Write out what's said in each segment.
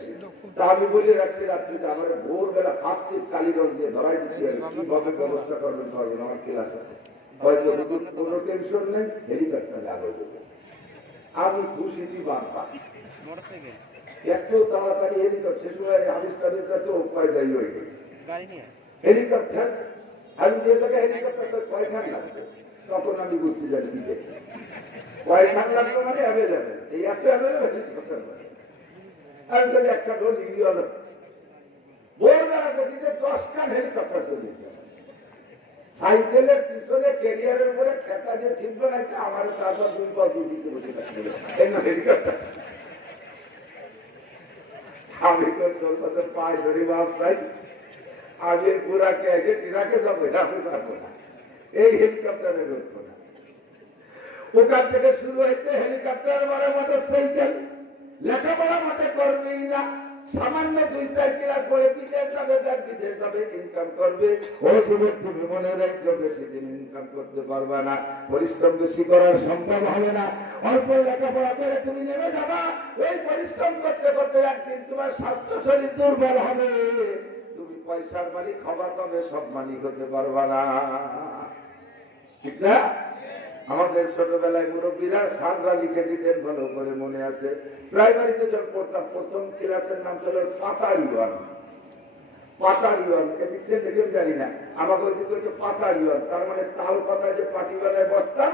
আসি। তা আমি বলে রাখছি রাত্রিতে আমার ভোরবেলা ফার্স্ট কালীগঞ্জ দিয়ে ধরাই দিতে হবে, কিভাবে ব্যবস্থা করবেন আমার ক্লাস আছে, হয়তো কোনো টেনশন নেই, হেলিকপ্টারে আগে দেবো। আমি খুশি বাবা, এত তাড়াতাড়ি হেলিকপ্টার শেষ হয়ে আবিষ্কারের তো উপায় দায়ী হয়ে গেল। হেলিকপ্টার আমি যে জায়গায় হেলিকপ্টার কয়খান লাগবে, তখন আমি বুঝছি যে কি দেখি কয়খান লাগবে মানে অ্যাভেলেবেল, এই এত অ্যাভেলেবেল হেলিকপ্টার আমি যদি একটা বলি ভোরবেলা দেখি যে 10 খান হেলিকপ্টার চলেছে, সাইকেলের পিছনে ক্যারিয়ারের উপরে খেতা দিয়ে সিট বানাইছে, আমার তারপর 2 পা 2 দিতে বসে থাকবে হেলিকপ্টার। আমি তো 4 বছর পায়ে ধরে ভাবছাই আগের পুরাকে আছে টিরাকে যাবো, এটা আমি পারবো না, এই হেলিকপ্টারে ধরবো না। ওখান থেকে শুরু হয়েছে হেলিকপ্টার মানে মোটরসাইকেল, লেখাপড়া মাঠে করবেই না, সামান্য 2-4 ক্লাস পড়ে বিদেশ যাবে, বিদেশ যাবে, ইনকাম করবে। ও যুবক তুমি মনে রাখো বেশি দিন ইনকাম করতে পারবে না, পরিশ্রম বেশি করার সম্ভব হবে না। অল্প লেখাপড়া করে তুমি নেমে যাবা, ওই পরিশ্রম করতে করতে একদিন তোমার স্বাস্থ্য শরীর দুর্বল হবে, তুমি পয়সার মালিক হবা, তবে সব মালিক হতে পারবা না, ঠিক না? আমাদের ছোটবেলায় মুরব্বীরা সাররা লিখে দিতেন, ভালো করে মনে আছে। প্রাইমারিতে যখন পড়তাম প্রথম ক্লাসের নাম ছিল পাতাড়িওয়ান। পাতাড়িওয়ান এদিকে দেখেও জানি না, আমাকে ওইদিকে হচ্ছে পাতাড়িওয়ান, তার মানে তাল পাতায় যে পাটি বেলায় বসতাম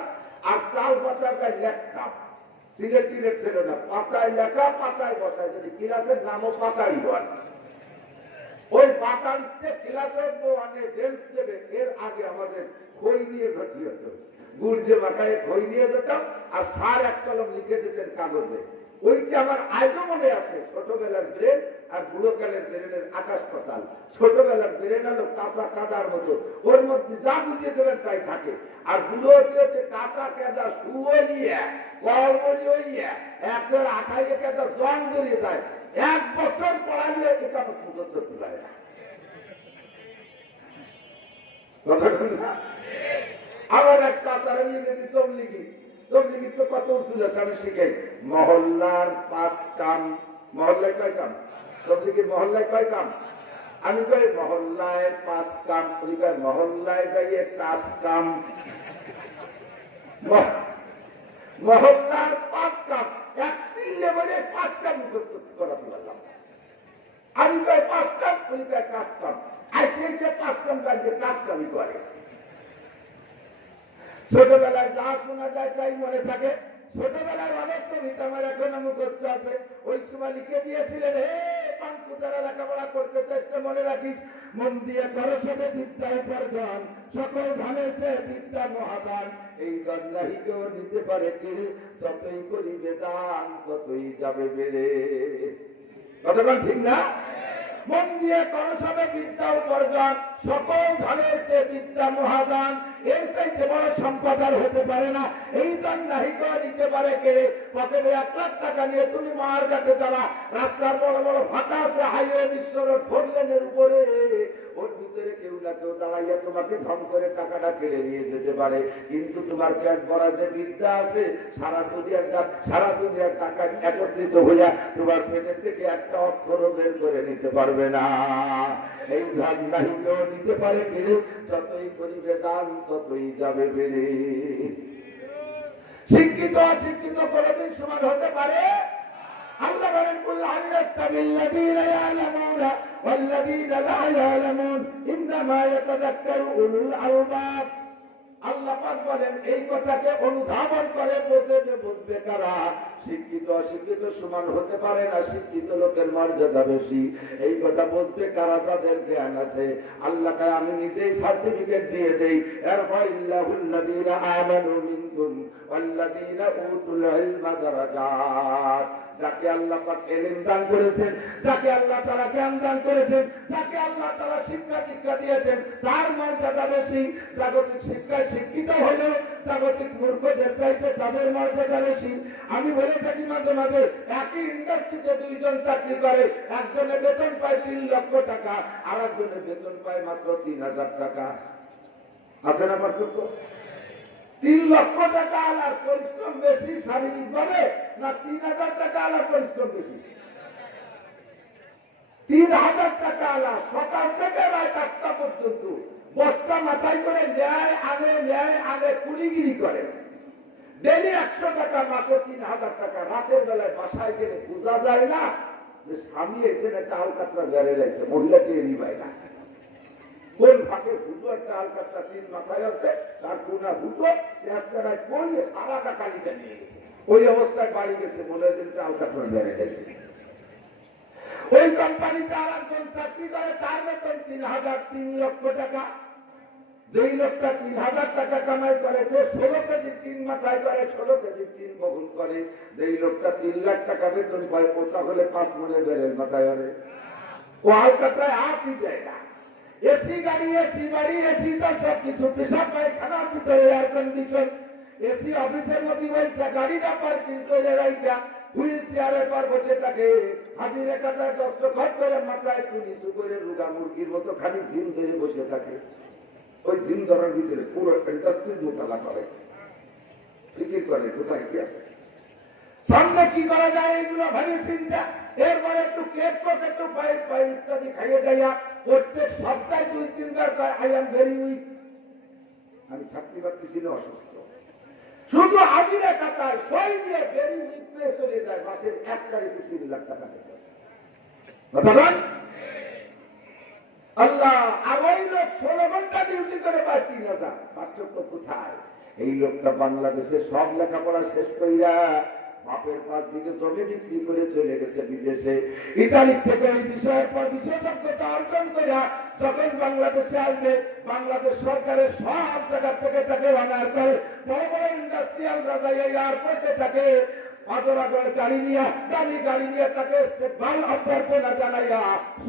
আর তাল পাতার গায়ে লেখতাম, সিলেট টিলেট ছিল না, পাতায় লেখা পাতায় বসায়, যদি ক্লাসের নামও পাতাড়িওয়ান। ওই পাতাড়িতে ক্লাসের বেঞ্চ দেবে, এর আগে আমাদের খই নিয়ে যাচ্ছি হতো, গুড় দিয়ে মাখায় খই নিয়ে যেতাম, আর স্যার এক কলম লিখে দিতেন কাগজে। ওইটা আমার আজও মনে আছে, ছোটবেলার ব্রেন আর বুড়োকালের ব্রেনের আকাশ পাতাল। ছোটবেলার ব্রেন হলো কাঁচা কাদার মতো, ওর মধ্যে যা বুঝিয়ে দেবেন তাই থাকে, আর বুড়ো হচ্ছে কাঁচা কাদা শুইয়া কলমলি হইয়া একবার আঠাইলে কাদা জং ধরিয়ে যায়, 1 বছর পড়ালে এটা মুখস্থ করতে পারে না। আবার এক চাচারা নিয়ে গেছি তবলিগি, তবলিগি তো কত উসুল আছে আমি শিখাই। মহল্লার 5 কাম, মহল্লায় কয় কাম, তবলিগি মহল্লায় কয় কাম, আমি কই মহল্লায় 5 কাম, মহল্লায় যাইয়ে 5 কাম, মহল্লার 5 কাম, এক সিলে বলে 5 কাম মুখস্থ করাতে পারলাম। আমি কই 5 কাম, উনি কয় 5 কাম, আইসে 5 কাম কাজে কাজ কামি করে। ছোটবেলায় যা শোনা যায় তাই মনে থাকে, ছোটবেলার অনেক কবিতা আমার এখনো মুখস্থ আছে। ওই সময় লিখে দিয়েছিলেন, হে পাঙ্কু যারা লেখাপড়া করতে চেষ্টা মনে রাখিস, মন দিয়ে করো সবে বিদ্যা উপার্জন, সকল ধনের চেয়ে বিদ্যা মহাদান, এই ধন নাহি কেউ নিতে পারে কেড়ে, যতই করিবে দান ততই যাবে বেড়ে। কতক্ষণ ঠিক না? মন দিয়ে করো সবে বিদ্যা উপার্জন, সকল ধনের চেয়ে বিদ্যা মহাদান, এর চাইতে বড় সম্পদ আর হতে পারে না, এই দান নাহি কেউ দিতে পারে কেড়ে। পকেটে 1 লাখ টাকা নিয়ে তুমি মার কাছে যাবা, রাস্তার বড় বড় ফাঁকা আছে, হাইওয়ে বিশ্ব রোড 4 লেনের উপরে, ওর ভিতরে কেউ না কেউ দাঁড়াইয়া তোমাকে ধম করে টাকাটা কেড়ে নিয়ে যেতে পারে, কিন্তু তোমার পেট ভরা যে বিদ্যা আছে, সারা দুনিয়ার টাকা একত্রিত হইয়া তোমার পেটের থেকে একটা অক্ষরও বের করে নিতে পারবে না। এই ধন নাহি কেউ দিতে পারে কেড়ে, যতই করিবে দান ততই যাবে বেড়ে। শিক্ষিত অশিক্ষিত কোনদিন সমান হতে পারে? আল্লাহ বলেন, কুল হাল ইয়াস্তাবিল্লাযীনা ইয়ালামুনা ওয়াল্লাযীনা লা ইয়ালামুন ইন্নামা ইয়াতাযাক্কারু উলুল আলবাব। আল্লাহ পাক বলেন, এই কথাকে অনুধাবন করে বুঝবে কারা? শিক্ষিত অশিক্ষিত সমান হতে পারে না, শিক্ষিত লোকের মর্যাদা বেশি, এই কথা বুঝবে কারা? যাদের জ্ঞান আছে। আল্লাহকে আমি নিজেই সার্টিফিকেট দিয়ে দেই, ইরফাইল্লাহুল্লাযীনা আমানু মিনকুম ওয়াল্লাযীনা উতুল ইলমা দারাজাত। যাকে আল্লাহ পাক ইলম দান করেছেন, যাকে আল্লাহ তাআলা জ্ঞান দান করেছেন, যাকে আল্লাহ তাআলা শিক্ষা দীক্ষা দিয়েছেন, তার মর্যাদা বেশি। জাগতিক শিক্ষায় শিক্ষিত হলেও জাগতিক মূর্খদের চাইতে তাদের মর্যাদা বেশি। আমি বলে থাকি মাঝে মাঝে, একই ইন্ডাস্ট্রিতে 2 জন চাকরি করে, একজনে বেতন পায় 3 লক্ষ টাকা, আর একজনে বেতন পায় মাত্র 3000 টাকা। আছে না পার্থক্য? 3 লক্ষ টাকা আলার পরিশ্রম বেশি শারীরিক ভাবে, না 3000 টাকা আলার পরিশ্রম বেশি? ৩,০০০ টাকা আলা সকাল থেকে রাত ৮টা পর্যন্ত বস্তা মাথায় করে ন্যায় আনে কুলিগিরি করে। ডেলি ১০০ টাকা, মাসে ৩,০০০ টাকা। রাতের বেলায় বাসায় গেলে বোঝা যায় না যে স্বামী এসে একটা আলকাতরা বেড়ে যাচ্ছে, মহিলাকে এড়িবাই না। কোন ফাঁকে ফুটো একটা আলকাতরা টিন মাথায় আছে, তার কোনা ফুটো চেয়ার পড়িয়ে সারা টাকালিটা নিয়ে গেছে। ওই অবস্থায় বাড়ি গেছে, মনে হয় যে আলকাতরা বেড়ে গেছে। ওই কোম্পানিতে আর একজন চাকরি করে, তার বেতন ৩,০০০ টাকা। যেই লোকটা ৩,০০০ টাকা কামাই করেছে, ১৬ কেজি টিন মাথায় করে, ১৬ কেজি টিন বহন করে। যেই লোকটা ৩ লাখ টাকা বেতন পায়, ওটা হলে ৫ মনে বেড়ের মাথায় হবে। ও আলকাতরায় হাতই দেয় না। এসি গাড়ি, এসি বাড়ি, এসি তো সবকিছু, পেশাব পায়খানার ভিতরে এয়ার কন্ডিশন, এসি অফিসের মধ্যে বলছে, গাড়িটা পার্কিং করে রাইখা হুইল চেয়ারে পর বসে থাকে। হাজিরে কাটায় দস্তখত করে মাথায় একটু নিচু করে রুগা মুরগির মতো খালি জিম ধরে বসে থাকে। ওই জিম ধরার ভিতরে পুরো ইন্ডাস্ট্রির মোতালা করে, ফিকির করে কোথায় কি আছে, সামনে কি করা যায়, এগুলো ভাবি চিন্তা। এরপরে একটু কেক কোক, একটু পাইপ ইত্যাদি খাইয়ে দেয়া। প্রত্যেক সপ্তাহে ২-৩ বার আই এম ভেরি উইক, আমি থাকতে পারতেছি না, অসুস্থ। শুধু হাজিরা কাটায় সই দিয়ে ভেরি উইক পেয়ে চলে যায়। মাসের ১ তারিখে ৩ লাখ টাকা দেয়। আল্লাহ, আর ওই লোক ১৬ ঘন্টা ডিউটি করে পায় ৩,০০০। পার্থক্য কোথায়? এই লোকটা বাংলাদেশে সব লেখাপড়া শেষ কইরা বাপের ৫ বিঘে জমি বিক্রি করে চলে গেছে বিদেশে। ইটালি থেকে ওই বিষয়ের পর বিশেষজ্ঞতা অর্জন করা যখন বাংলাদেশে আসবে, বাংলাদেশ সরকারের সব জায়গা থেকে তাকে অনার করে। বড় বড় ইন্ডাস্ট্রিয়াল রাজা এয়ারপোর্টে থাকে, গাড়ি নিয়ে তাকে ইস্তেকবাল অভ্যর্থনা জানাইয়া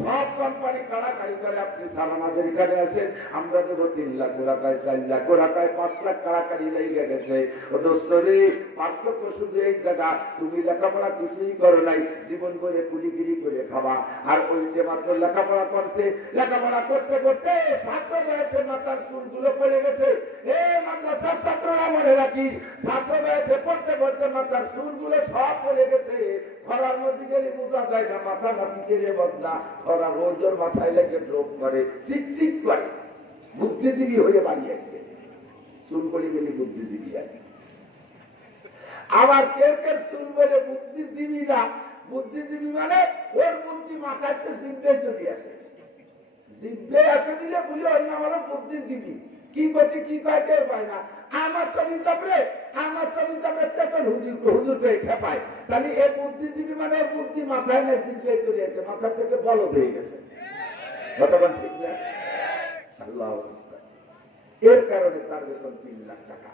সব কোম্পানি কাড়াকাড়ি করে, আপনি স্যার আমাদের এখানে আসেন, আমরা দেবো ৩ লাখ, ওরা পায় ৪ লাখ, ওরা পায় ৫ লাখ, কাড়াকাড়ি লেগে গেছে। ও দোস্ত রে, পার্থক্য শুধু এই জায়গা, তুমি লেখাপড়া কিছুই করো নাই, জীবন করে কুলিগিরি করে খাওয়া। আর ওই যে মাত্র লেখাপড়া করছে, লেখাপড়া করতে করতে ছাত্র বয়সে মাথার চুলগুলো পড়ে গেছে। এ মাদ্রাসার ছাত্ররা মনে রাখিস, ছাত্র বয়সে পড়তে পড়তে মাথার চুলগুলো সব পড়ে গেছে। খরার মধ্যে গেলে বোঝা যায় না মাথাটা পিঠে বদনা, খরা রোজর মাথায় লেগে ড্রপ করে, চিকচিক করে। বুদ্ধিজীবী হয়ে বাড়ি আসছে, চুল পড়ে গেলে বুদ্ধিজীবী আর। আবার কেউ কেউ চুল বলে বুদ্ধিজীবী না, বুদ্ধিজীবী মানে ওর বুদ্ধি মাথাতে জিভে চলে আসে, জিভে আসে দিলে বুঝে ওর নাম হলো বুদ্ধিজীবী। কি করতে কি কয় টের পায় না। আমার ছবি চাপড়ে তেতন হুজুর পেয়ে খেপায়। তাহলে এই বুদ্ধিজীবী মানে বুদ্ধি মাথায় নেই, জিভে চলে আসে, মাথা থেকে বলদ হয়ে গেছে। কতক্ষণ ঠিক না? আল্লাহ, এর কারণে তার বেতন ৩ লাখ টাকা।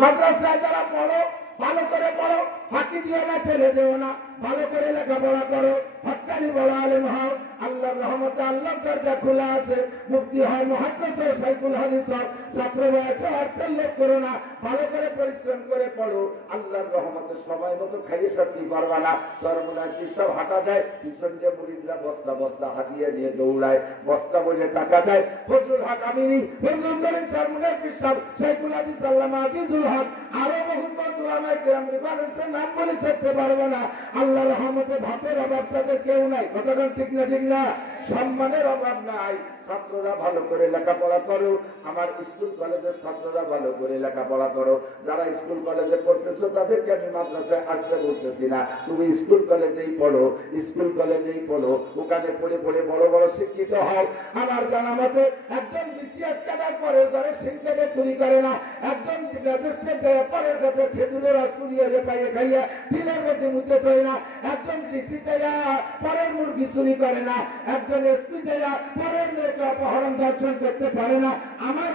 মাদ্রাসায় যারা পড়ো, ভালো করে পড়ো, ফাঁকি দিও না, ছেড়ে দেও না, ভালো করে লেখাপড়া করো, হক্কানি বড় আলেম হও। আল্লাহর রহমতে আল্লাহর দরজা খোলা আছে, মুফতি হয়, মুহাদ্দিস হয়, শাইখুল হাদিস হও। ছাত্র বয়সে অর্থের লোভ করো না, ভালো করে পরিশ্রম করে পড়ো। আল্লাহর রহমতে সময় মতো খাইয়ে সত্যি পারবা না। সরমুনার পিছন হাঁটা দেয়, পিছন দিয়ে মুরিদরা বস্তা বস্তা হাতিয়ে নিয়ে দৌড়ায়, বস্তা বলে টাকা দেয়। ফজলুল হক আমিনী, ফজলুল করিম সরমুনার পিছন, শাইখুল হাদিস আল্লামা আজিজুল হক, আরো বহুত উলামায়ে কেরাম রেফারেন্সের নাম বলে ছাড়তে পারবে না। আল্লাহর রহমতে ভাতের অভাব তাদের কেউ নাই। কতক্ষণ ঠিক না ঠিক না? সম্মানের অভাব নাই। ছাত্ররা ভালো করে লেখাপড়া করো, আমার স্কুল কলেজের ছাত্ররা ভালো করে লেখাপড়া করো। যারা স্কুল কলেজে পড়তেছো তাদেরকে আমি মাদ্রাসায় আসতে বলতেছি না, তুমি স্কুল কলেজেই পড়ো, স্কুল কলেজেই পড়ো, ওখানে পড়ে পড়ে বড় বড় শিক্ষিত হও। আমার জানা মতে একজন বিসিএস ক্যাডার পরের ঘরে সিনকেটে চুরি করে না, একজন ম্যাজিস্ট্রেট পরের কাছে খেজুরের রস চুরিয়ে রেপাইয়ে খাইয়া ঢিলের মধ্যে মুখে থই না, একজন ডিসি চাইয়া পরের মুরগি চুরি করে না, একজন এসপি চাইয়া পরের মেয়েকে অপহরণ দর্শন করতে পারে না। আমার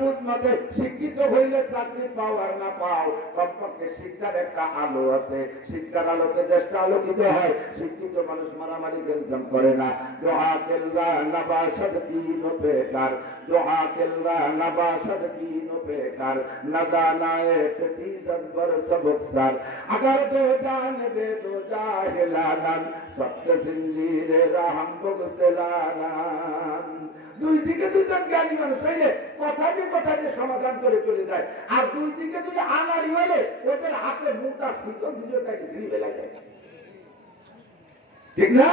বুঝ মতে শিক্ষিত হইলে চাকরি পাও আর না পাও, কমপক্ষে শিক্ষার একটা আলো আছে, শিক্ষার আলোতে দেশটা আলোকিত হয়। শিক্ষিত মানুষ মারামারি গেলজাম করে না। দোয়া কেলরা নবাসদ কি নোপেকার, দোয়া কেলরা নবাসদ কি নোপেকার, নদানায়ে সতীজত বর সবকসার, अगर दो जान दे दो जाहिलानान सत्य जिंजीरे रहम बगसलानान। দুই দিকে দুইজন জ্ঞানী মানুষ হইলে কথা যে সমাধান করে চলে যায়, আর দুই দিকে দুই আনাড়ি হইলে ওদের হাতে মুখটা ছিটো দুজনটাকে ছিঁড়ে ফেলা যায়, ঠিক না?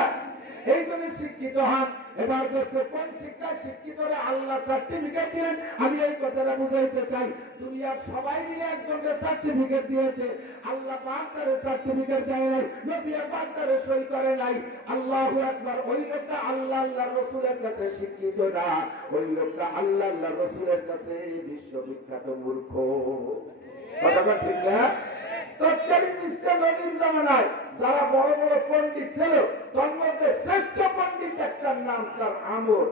এই জন্য শিক্ষিত হন। এবার দোস্ত কোন শিক্ষায় শিক্ষিত হলে আল্লাহ সার্টিফিকেট দিলেন, আমি এই কথাটা বুঝাইতে চাই। দুনিয়ার সবাই মিলে একজনকে সার্টিফিকেট দিয়েছে, আল্লাহ পাক তার সার্টিফিকেট দেয় নাই, নবী পাক তার সই করে নাই। আল্লাহু আকবার। ওই লোকটা আল্লাহ আল্লাহর রাসূলের কাছে শিক্ষিত না, ওই লোকটা আল্লাহ আল্লাহর রাসূলের কাছে বিশ্ববিখ্যাত মূর্খ। কথাটা ঠিক না? তৎকালীন বিশ্বের নবীর জামানায় যারা বড় বড় পণ্ডিত ছিল, তার মধ্যে শ্রেষ্ঠ পণ্ডিত একটার নাম তার আমর,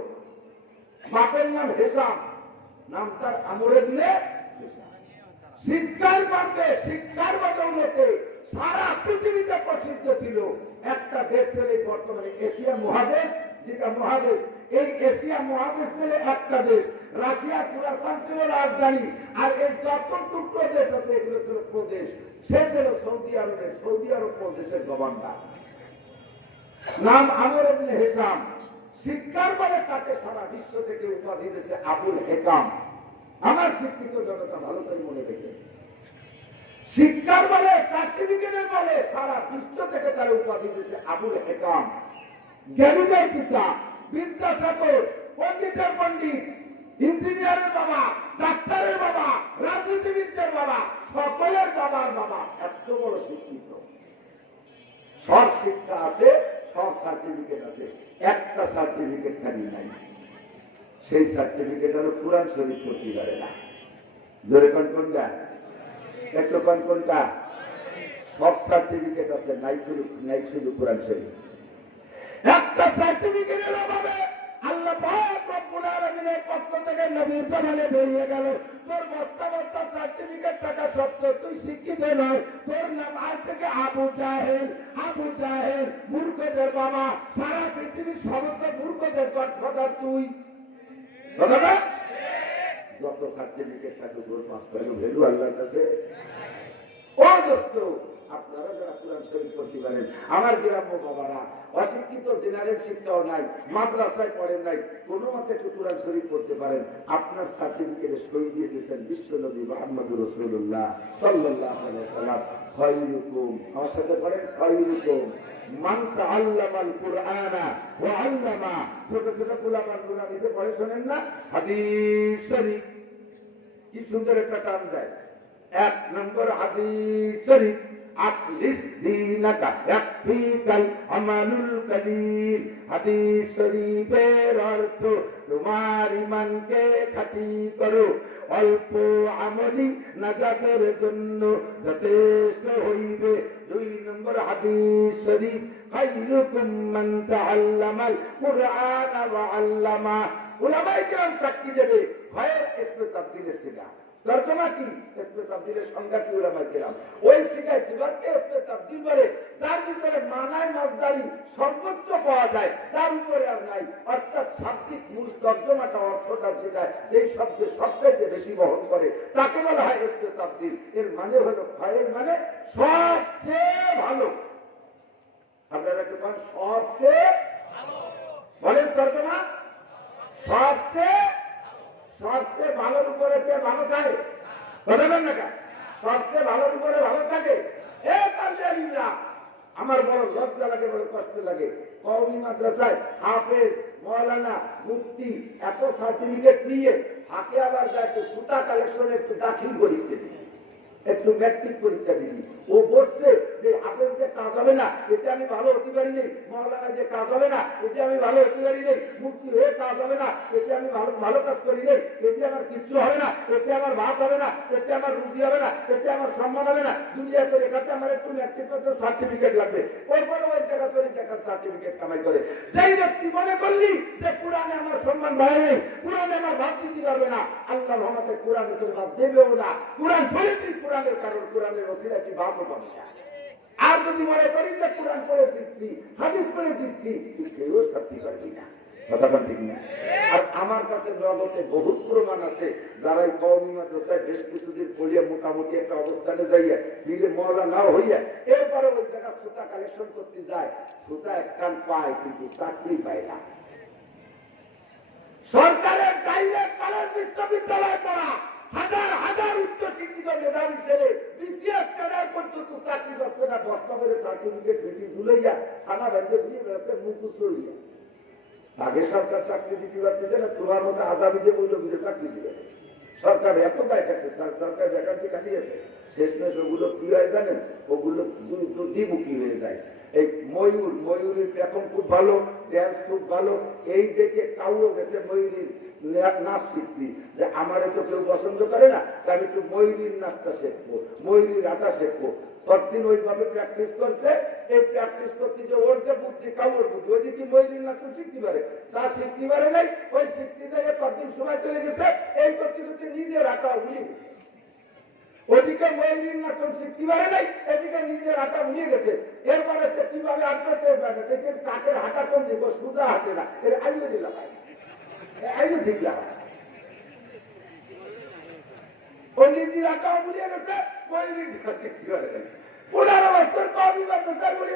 বাপের নাম হিসাম, নাম তার আমর ইবনে হিসাম। শিক্ষার মাধ্যমে, শিক্ষার বদৌলতে সারা পৃথিবীতে প্রসিদ্ধ ছিল। একটা দেশ ছিল বর্তমানে এশিয়া মহাদেশ, যেটা মহাদেশ, এই এশিয়া মহাদেশ ছিল একটা দেশ, রাশিয়া খুরাসান ছিল রাজধানী, আর এই যত টুকরো দেশ আছে এগুলো ছিল প্রদেশ। সে ছিল সৌদি আরবের, সৌদি আরব প্রদেশের গভর্নর, নাম আমর ইবনে হিসাম। শিক্ষার বলে তাকে সারা বিশ্ব থেকে উপাধি দিয়েছে আবুল হেকাম। আমার শিক্ষিত জনতা ভালো করে মনে রেখে, শিক্ষার বলে, সার্টিফিকেটের বলে সারা বিশ্ব থেকে তার উপাধি দিয়েছে আবুল হেকাম। জ্ঞানীদের পিতা, বিদ্যাসাগর, পণ্ডিতের পণ্ডিত, ইঞ্জিনিয়ারের বাবা, ডাক্তারের বাবা, রাজনীতিবিদদের বাবা, সকলের বাবার বাবা, এত বড় শিক্ষিত। সব শিক্ষা আছে, সব সার্টিফিকেট আছে, একটা সার্টিফিকেট খালি নাই। সেই সার্টিফিকেট হলো কোরআন শরীফ পড়তে পারে না। জোরে কোন কোনটা? একটু কোন কোনটা? সব সার্টিফিকেট আছে, নাই শুধু কোরআন শরীফ। একটা সার্টিফিকেটের অভাবে আল্লাহ পাক রব্বুল আলামিনের পক্ষ থেকে নবীর জামানে বেরিয়ে গেল, তোর বস্তা বস্তা সার্টিফিকেট থাকা সত্ত্বেও তুই শিক্ষিত নয়, তোর নাম আজ থেকে আবু জাহেল। আবু জাহেল মূর্খদের বাবা, সারা পৃথিবীর সমস্ত মূর্খদের গডফাদার তুই। কথাটা যত সার্টিফিকেট থাকে তোর পাস করে ভ্যালু আল্লাহর কাছে। ও দোস্ত, আপনারা যারা কোরআন শরীফ পড়তে পারেন, আমার গ্রাম্য বাবারা অশিক্ষিত, জেনারেল শিক্ষাও নাই, মাদ্রাসায় পড়েন নাই, কোনো মতে একটু কোরআন শরীফ পড়তে পারেন, আপনার সার্টিফিকেটে সই দিয়ে দিয়েছেন বিশ্বনবী মুহাম্মদুর রাসূলুল্লাহ সাল্লাল্লাহু আলাইহি ওয়াসাল্লাম। খায়রুকুম, আমার সাথে পড়েন, খায়রুকুম মান তাআল্লামাল কুরআনা ওয়া আল্লামা। ছোট ছোট পোলাপান গুনাহ দিতে পড়ে, শোনেন না? হাদিস শরীফ কি সুন্দর একটা টান দেয়। এক নম্বর হাদিস শরীফ, আখলিস দীনাকা ইয়াকফিকাল আমালুল কালিল। হাদিস শরীফের অর্থ তোমার ঈমানকে খাঁটি করো, অল্প আমলি নাজাতের জন্য যথেষ্ট হইবে। দুই নম্বর হাদিস শরীফ, খায়রুকুম মান তাআল্লামাল কুরআনা ওয়া আল্লামা। উলামায়ে কেরাম সাক্ষী দেবে, খায়ের ইসমে তাফসীরে সিগা। তর্জমা কি? ইসমে তাফসীরের সংজ্ঞা কি? উলামায়ে কেরাম ওই সিগায় সিফাতকে ইসমে তাফসীর বলে যার ভিতরে মানায় মাসদারি সর্বোচ্চ পাওয়া যায়, যার উপরে আর নাই, অর্থাৎ শাব্দিক মূল তর্জমাটা অর্থটা যেটা সেই শব্দে সবচেয়ে বেশি বহন করে তাকে বলা হয় ইসমে তাফসীর। এর মানে হলো খায়ের মানে সবচেয়ে ভালো। আপনারা কি বলেন সবচেয়ে ভালো? বলেন তর্জমা সবচেয়ে, সবচেয়ে ভালোর উপরে কে ভালো থাকে? বলবেন না কেন? সবচেয়ে ভালোর উপরে ভালো থাকে। আমার বড় লজ্জা লাগে, বড় কষ্ট লাগে, কওমি মাদ্রাসায় হাফেজ, মাওলানা, মুফতি এত সার্টিফিকেট নিয়ে হাতে আবার যায় একটু সুতা কালেকশনে একটু দাখিল পরীক্ষা দিবি, একটু ম্যাট্রিক পরীক্ষা দিবি। ও বলছে যে হাফেজদের কাজ হবে না, এতে আমি ভালো হতে পারি নেই, মাওলানা যে কাজ হবে না, এতে আমি ভালো হতে পারি নেই, মুফতি হয়ে কাজ হবে না, এতে আমি ভালো কাজ করি নেই, এতে আমার কিচ্ছু হবে না, এতে আমার ভাত হবে না, এতে আমার রুজি হবে না, এতে আমার সম্মান হবে না, দুনিয়া করে এখানে আমার একটু ম্যাট্রিক সার্টিফিকেট লাগবে। ওইপরে ওই জায়গা চলে জায়গার সার্টিফিকেট কামাই করে। যেই ব্যক্তি মনে করলি যে কোরআনে আমার সম্মান বাড়ে নেই, কোরআনে আমার ভাত দিতে পারবে না, আল্লাহ রহমতে কোরআনে তোর ভাত দেবেও না। কোরআন পড়ে তুই কোরআনের কারণ কোরআনের ওসিলা কি ভাবও পাবি না। আর যদি মনে করি যে কোরআন পড়ে দিচ্ছি, হাদিস পড়ে দিচ্ছি, তুই কেউ শান্তি পারবি না। কথাটা ঠিক না? আর আমার কাছে জগতে বহুত প্রমাণ আছে, যারা কওমি মাদ্রাসায় বেশ কিছুদিন পড়িয়ে মোটামুটি একটা অবস্থানে যাইয়া দিলে মওলা নাও হইয়া এরপরে ওই জায়গা সুতা কালেকশন করতে যায়, সুতা একখান পায় কিন্তু চাকরি পায় না। সরকারের ডাইরেক্ট কলেজ বিশ্ববিদ্যালয় পড়া, হাজার হাজার উচ্চ শিক্ষিত মেধাবী ছেলে বিসিএস ক্যাডার পর্যন্ত চাকরি পাচ্ছে না, বস্তা করে সার্টিফিকেট বেটি ঝুলাইয়া ছানা বাঁধে ঘুরিয়ে বেড়াচ্ছে মুখ চড়িয়া। আগে সরকার চাকরি দিতে পারতেছে না, তোমার মতো আদাবিতে বইল বুঝে চাকরি দিবে সরকার এত দায় কাটছে, সরকার ভ্যাকান্সি কাটিয়েছে, শেষমেশ ওগুলো কি হয় জানেন, ওগুলো দ্বিমুখী হয়ে যায়। এই ময়ূরের এখন খুব ভালো, ড্যান্স খুব ভালো, এই দেখে কাউও গেছে ময়ূরীর নাচ শিখবি, যে আমার তো কেউ পছন্দ করে না, তাহলে একটু ময়ূরীর নাচটা শিখবো, ময়ূরীর আটা শিখবো। ততদিন ওইভাবে প্র্যাকটিস করছে, এই প্র্যাকটিস করতে যে ওর যে বুদ্ধি কাউর বুদ্ধি, ওইদিকে ময়ূরীর নাচ শিখতে পারে, তা শিখতে পারে নাই, ওই শিখতে যায় ততদিন সময় চলে গেছে, এই করতে করতে নিজের আটা ভুলে গেছে। ওদিকে ময়ূরীর নাচন শিখতে পারে নাই, এদিকে নিজের হাঁটা ভুলে গেছে। এরপরে সে কিভাবে আটকাতে পারে, দেখেন কাকের হাঁটা কোন দিব, সোজা হাঁটে না, এর আয়ু দিলাম আয়ু ঠিক লাগায়, ও নিজের হাঁটাও ভুলে গেছে, ময়ূরীর শিখতে পারে নাই। 15 বছর কবি বাচ্চা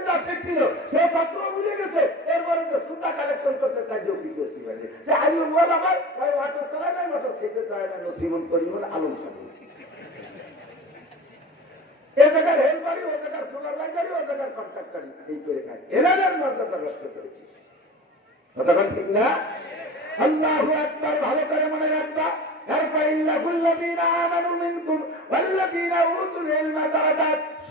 যা শিখছিল সে ছাত্র ভুলে গেছে, এরপরে যে সুতা কালেকশন করছে তাই কেউ কি করতে পারে, যে আয়ু বল আমার ভাই অটো চালায় নাই, অটো শিখতে চায় না, নসিমন করিমন আলম সাহেব এ জায়গার হেল্পারি, ও জায়গার সুপারভাইজারি, ও জায়গার কন্ট্রাক্টারি, এই করে খায়, এনাদের মর্যাদা নষ্ট করেছি। কতক্ষণ ঠিক না? আল্লাহু আকবার, ভালো করে মনে রাখবা।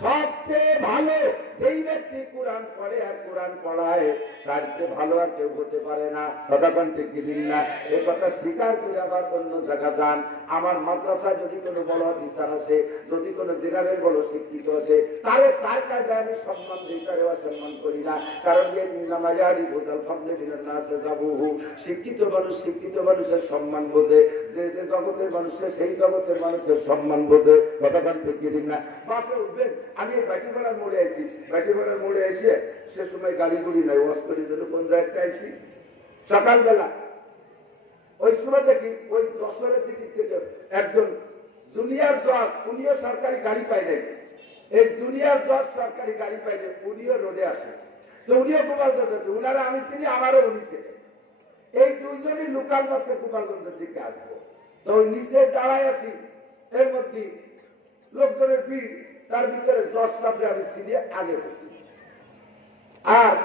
সবচেয়ে ভালো যেই ব্যক্তি কোরআন পড়ে আর কোরআন পড়ায়, তার চেয়ে ভালো আর কেউ হতে পারে না। কতক্ষণ ঠিক দিন না? এই কথা স্বীকার করে আবার অন্য জায়গা যান। আমার মাদ্রাসায় যদি কোনো বড় অফিসার আসে, যদি কোনো জেনারেল বড় শিক্ষিত আছে, তার কায়দায় আমি সম্মান দিই, তারে অসম্মান করি না। কারণ শিক্ষিত মানুষের সম্মান বোঝে, যে যে জগতের মানুষের সেই জগতের মানুষের সম্মান বোঝে। কথাখান থেকে দিন না? বাসে উঠবেন, আমি এই বাটিপাড়ার মোড়ে আইছি, বাটিপাড়ার মোড়ে এসে সে সময় গাড়ি গুড়ি নাই, ওয়াসকরির জন্য কোন জায়গাটা আইছি সকালবেলা, ওই সময় দেখি ওই যশোরের দিক থেকে একজন জুনিয়র জজ, উনিও সরকারি গাড়ি পাই নাই, এই জুনিয়র জজ সরকারি গাড়ি পাই নাই, উনিও রোডে আসে, তো উনিও গোপালগঞ্জ আছে, উনারা আমি চিনি, আমারও উনি চিনি। এই দুইজনই লোকাল বাসে গোপালগঞ্জের দিকে আসবো, তো ওই নিচে দাঁড়ায় আছি, এর মধ্যে লোকজনের ভিড়, তার ভিতরে জজ সাহেব আমি চিনি, আগে গেছি। আর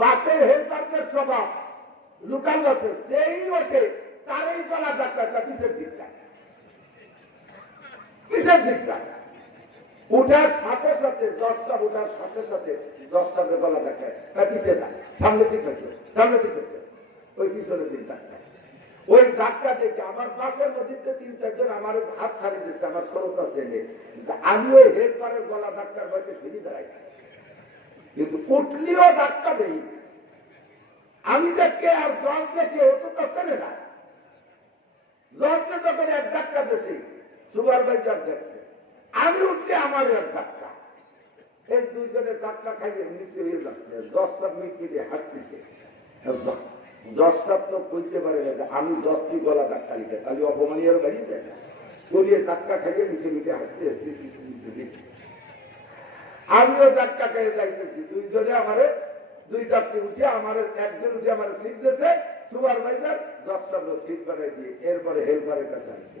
বাসের হেল্পারদের স্বভাব, লোকাল বাসে সেই ওঠে তারই গলা ধাক্কা, পিছের দিকটা উঠার সাথে সাথে জজ সাহেব উঠার সাথে সাথে জজ সাহেবের গলা ধাক্কা, পিছিয়ে না, সামনে দিক হয়েছে, সামনে দিক হয়েছে, ওই পিছনের দিক ধাক্কা। ওই ধাক্কা দেখে আমার বাসের মধ্যে 3-4 জন আমার হাত ছাড়িয়ে দিচ্ছে, আমার সরতা ছেলে, কিন্তু আমি ওই হেল্পারের গলা ধাক্কার ভয়তে ফিরে দাঁড়াইছি, কিন্তু উঠলিও ধাক্কা দেই আমি দেখে, আর জজ দেখে ও তো চেনে না, জজকে যখন এক ধাক্কা দিয়েছি সুপারভাইজার দেখছে, আমি উঠলে আমারও এক ধাক্কা, এই দুইজনের ধাক্কা খাইয়ে নিচে হয়ে যাচ্ছে। জজ সাহেব মিটিয়ে হাসতেছে, জজ সাহেব তো বলতে পারে না যে আমি জজটি গলা ধাক্কা দিতে, তাহলে অপমানিয়ার বাড়িয়ে যায় না, গলিয়ে ধাক্কা খাইয়ে মিটে হাসতে হাসতে কিছু নিচে দেখি, আমিও ধাক্কা খেয়ে যাইতেছি, দুইজনে আমার দুই যাত্রী উঠে আমার একজন উঠে আমার সিট দিয়েছে, সুপারভাইজার জজ সাহেব সিট বানাই দিয়ে এরপরে হেল্পারের কাছে আসছে।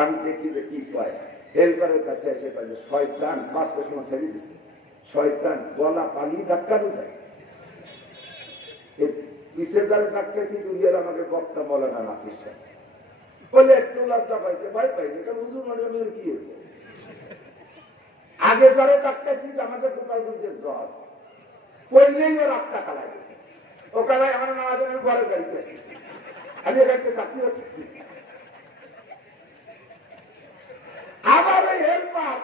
আমি দেখি যে কি কয়, হেল্পারের কাছে এসে পাই যে শয়তান, বাসের সময় ছেড়ে দিচ্ছে, শয়তান গলা পানি ধাক্কানো যায়, পিছের যারা ধাক্কাছি দুনিয়ার আমাকে বক্তা মৌলানা নাসির সাহেব বলে একটু লজ্জা পাইছে, ভয় পাইনি, কারণ হুজুর মানে কি হইব, আগে যারা ধাক্কাছি আমাদের গোপালগঞ্জের জজ করলেই ওর আত্মা কালাই গেছে, ও কালাই আমার নামাজ আমি ঘরের গাড়িতে, আমি এখানে চাকরি হচ্ছে। আবার ওই হেল্পার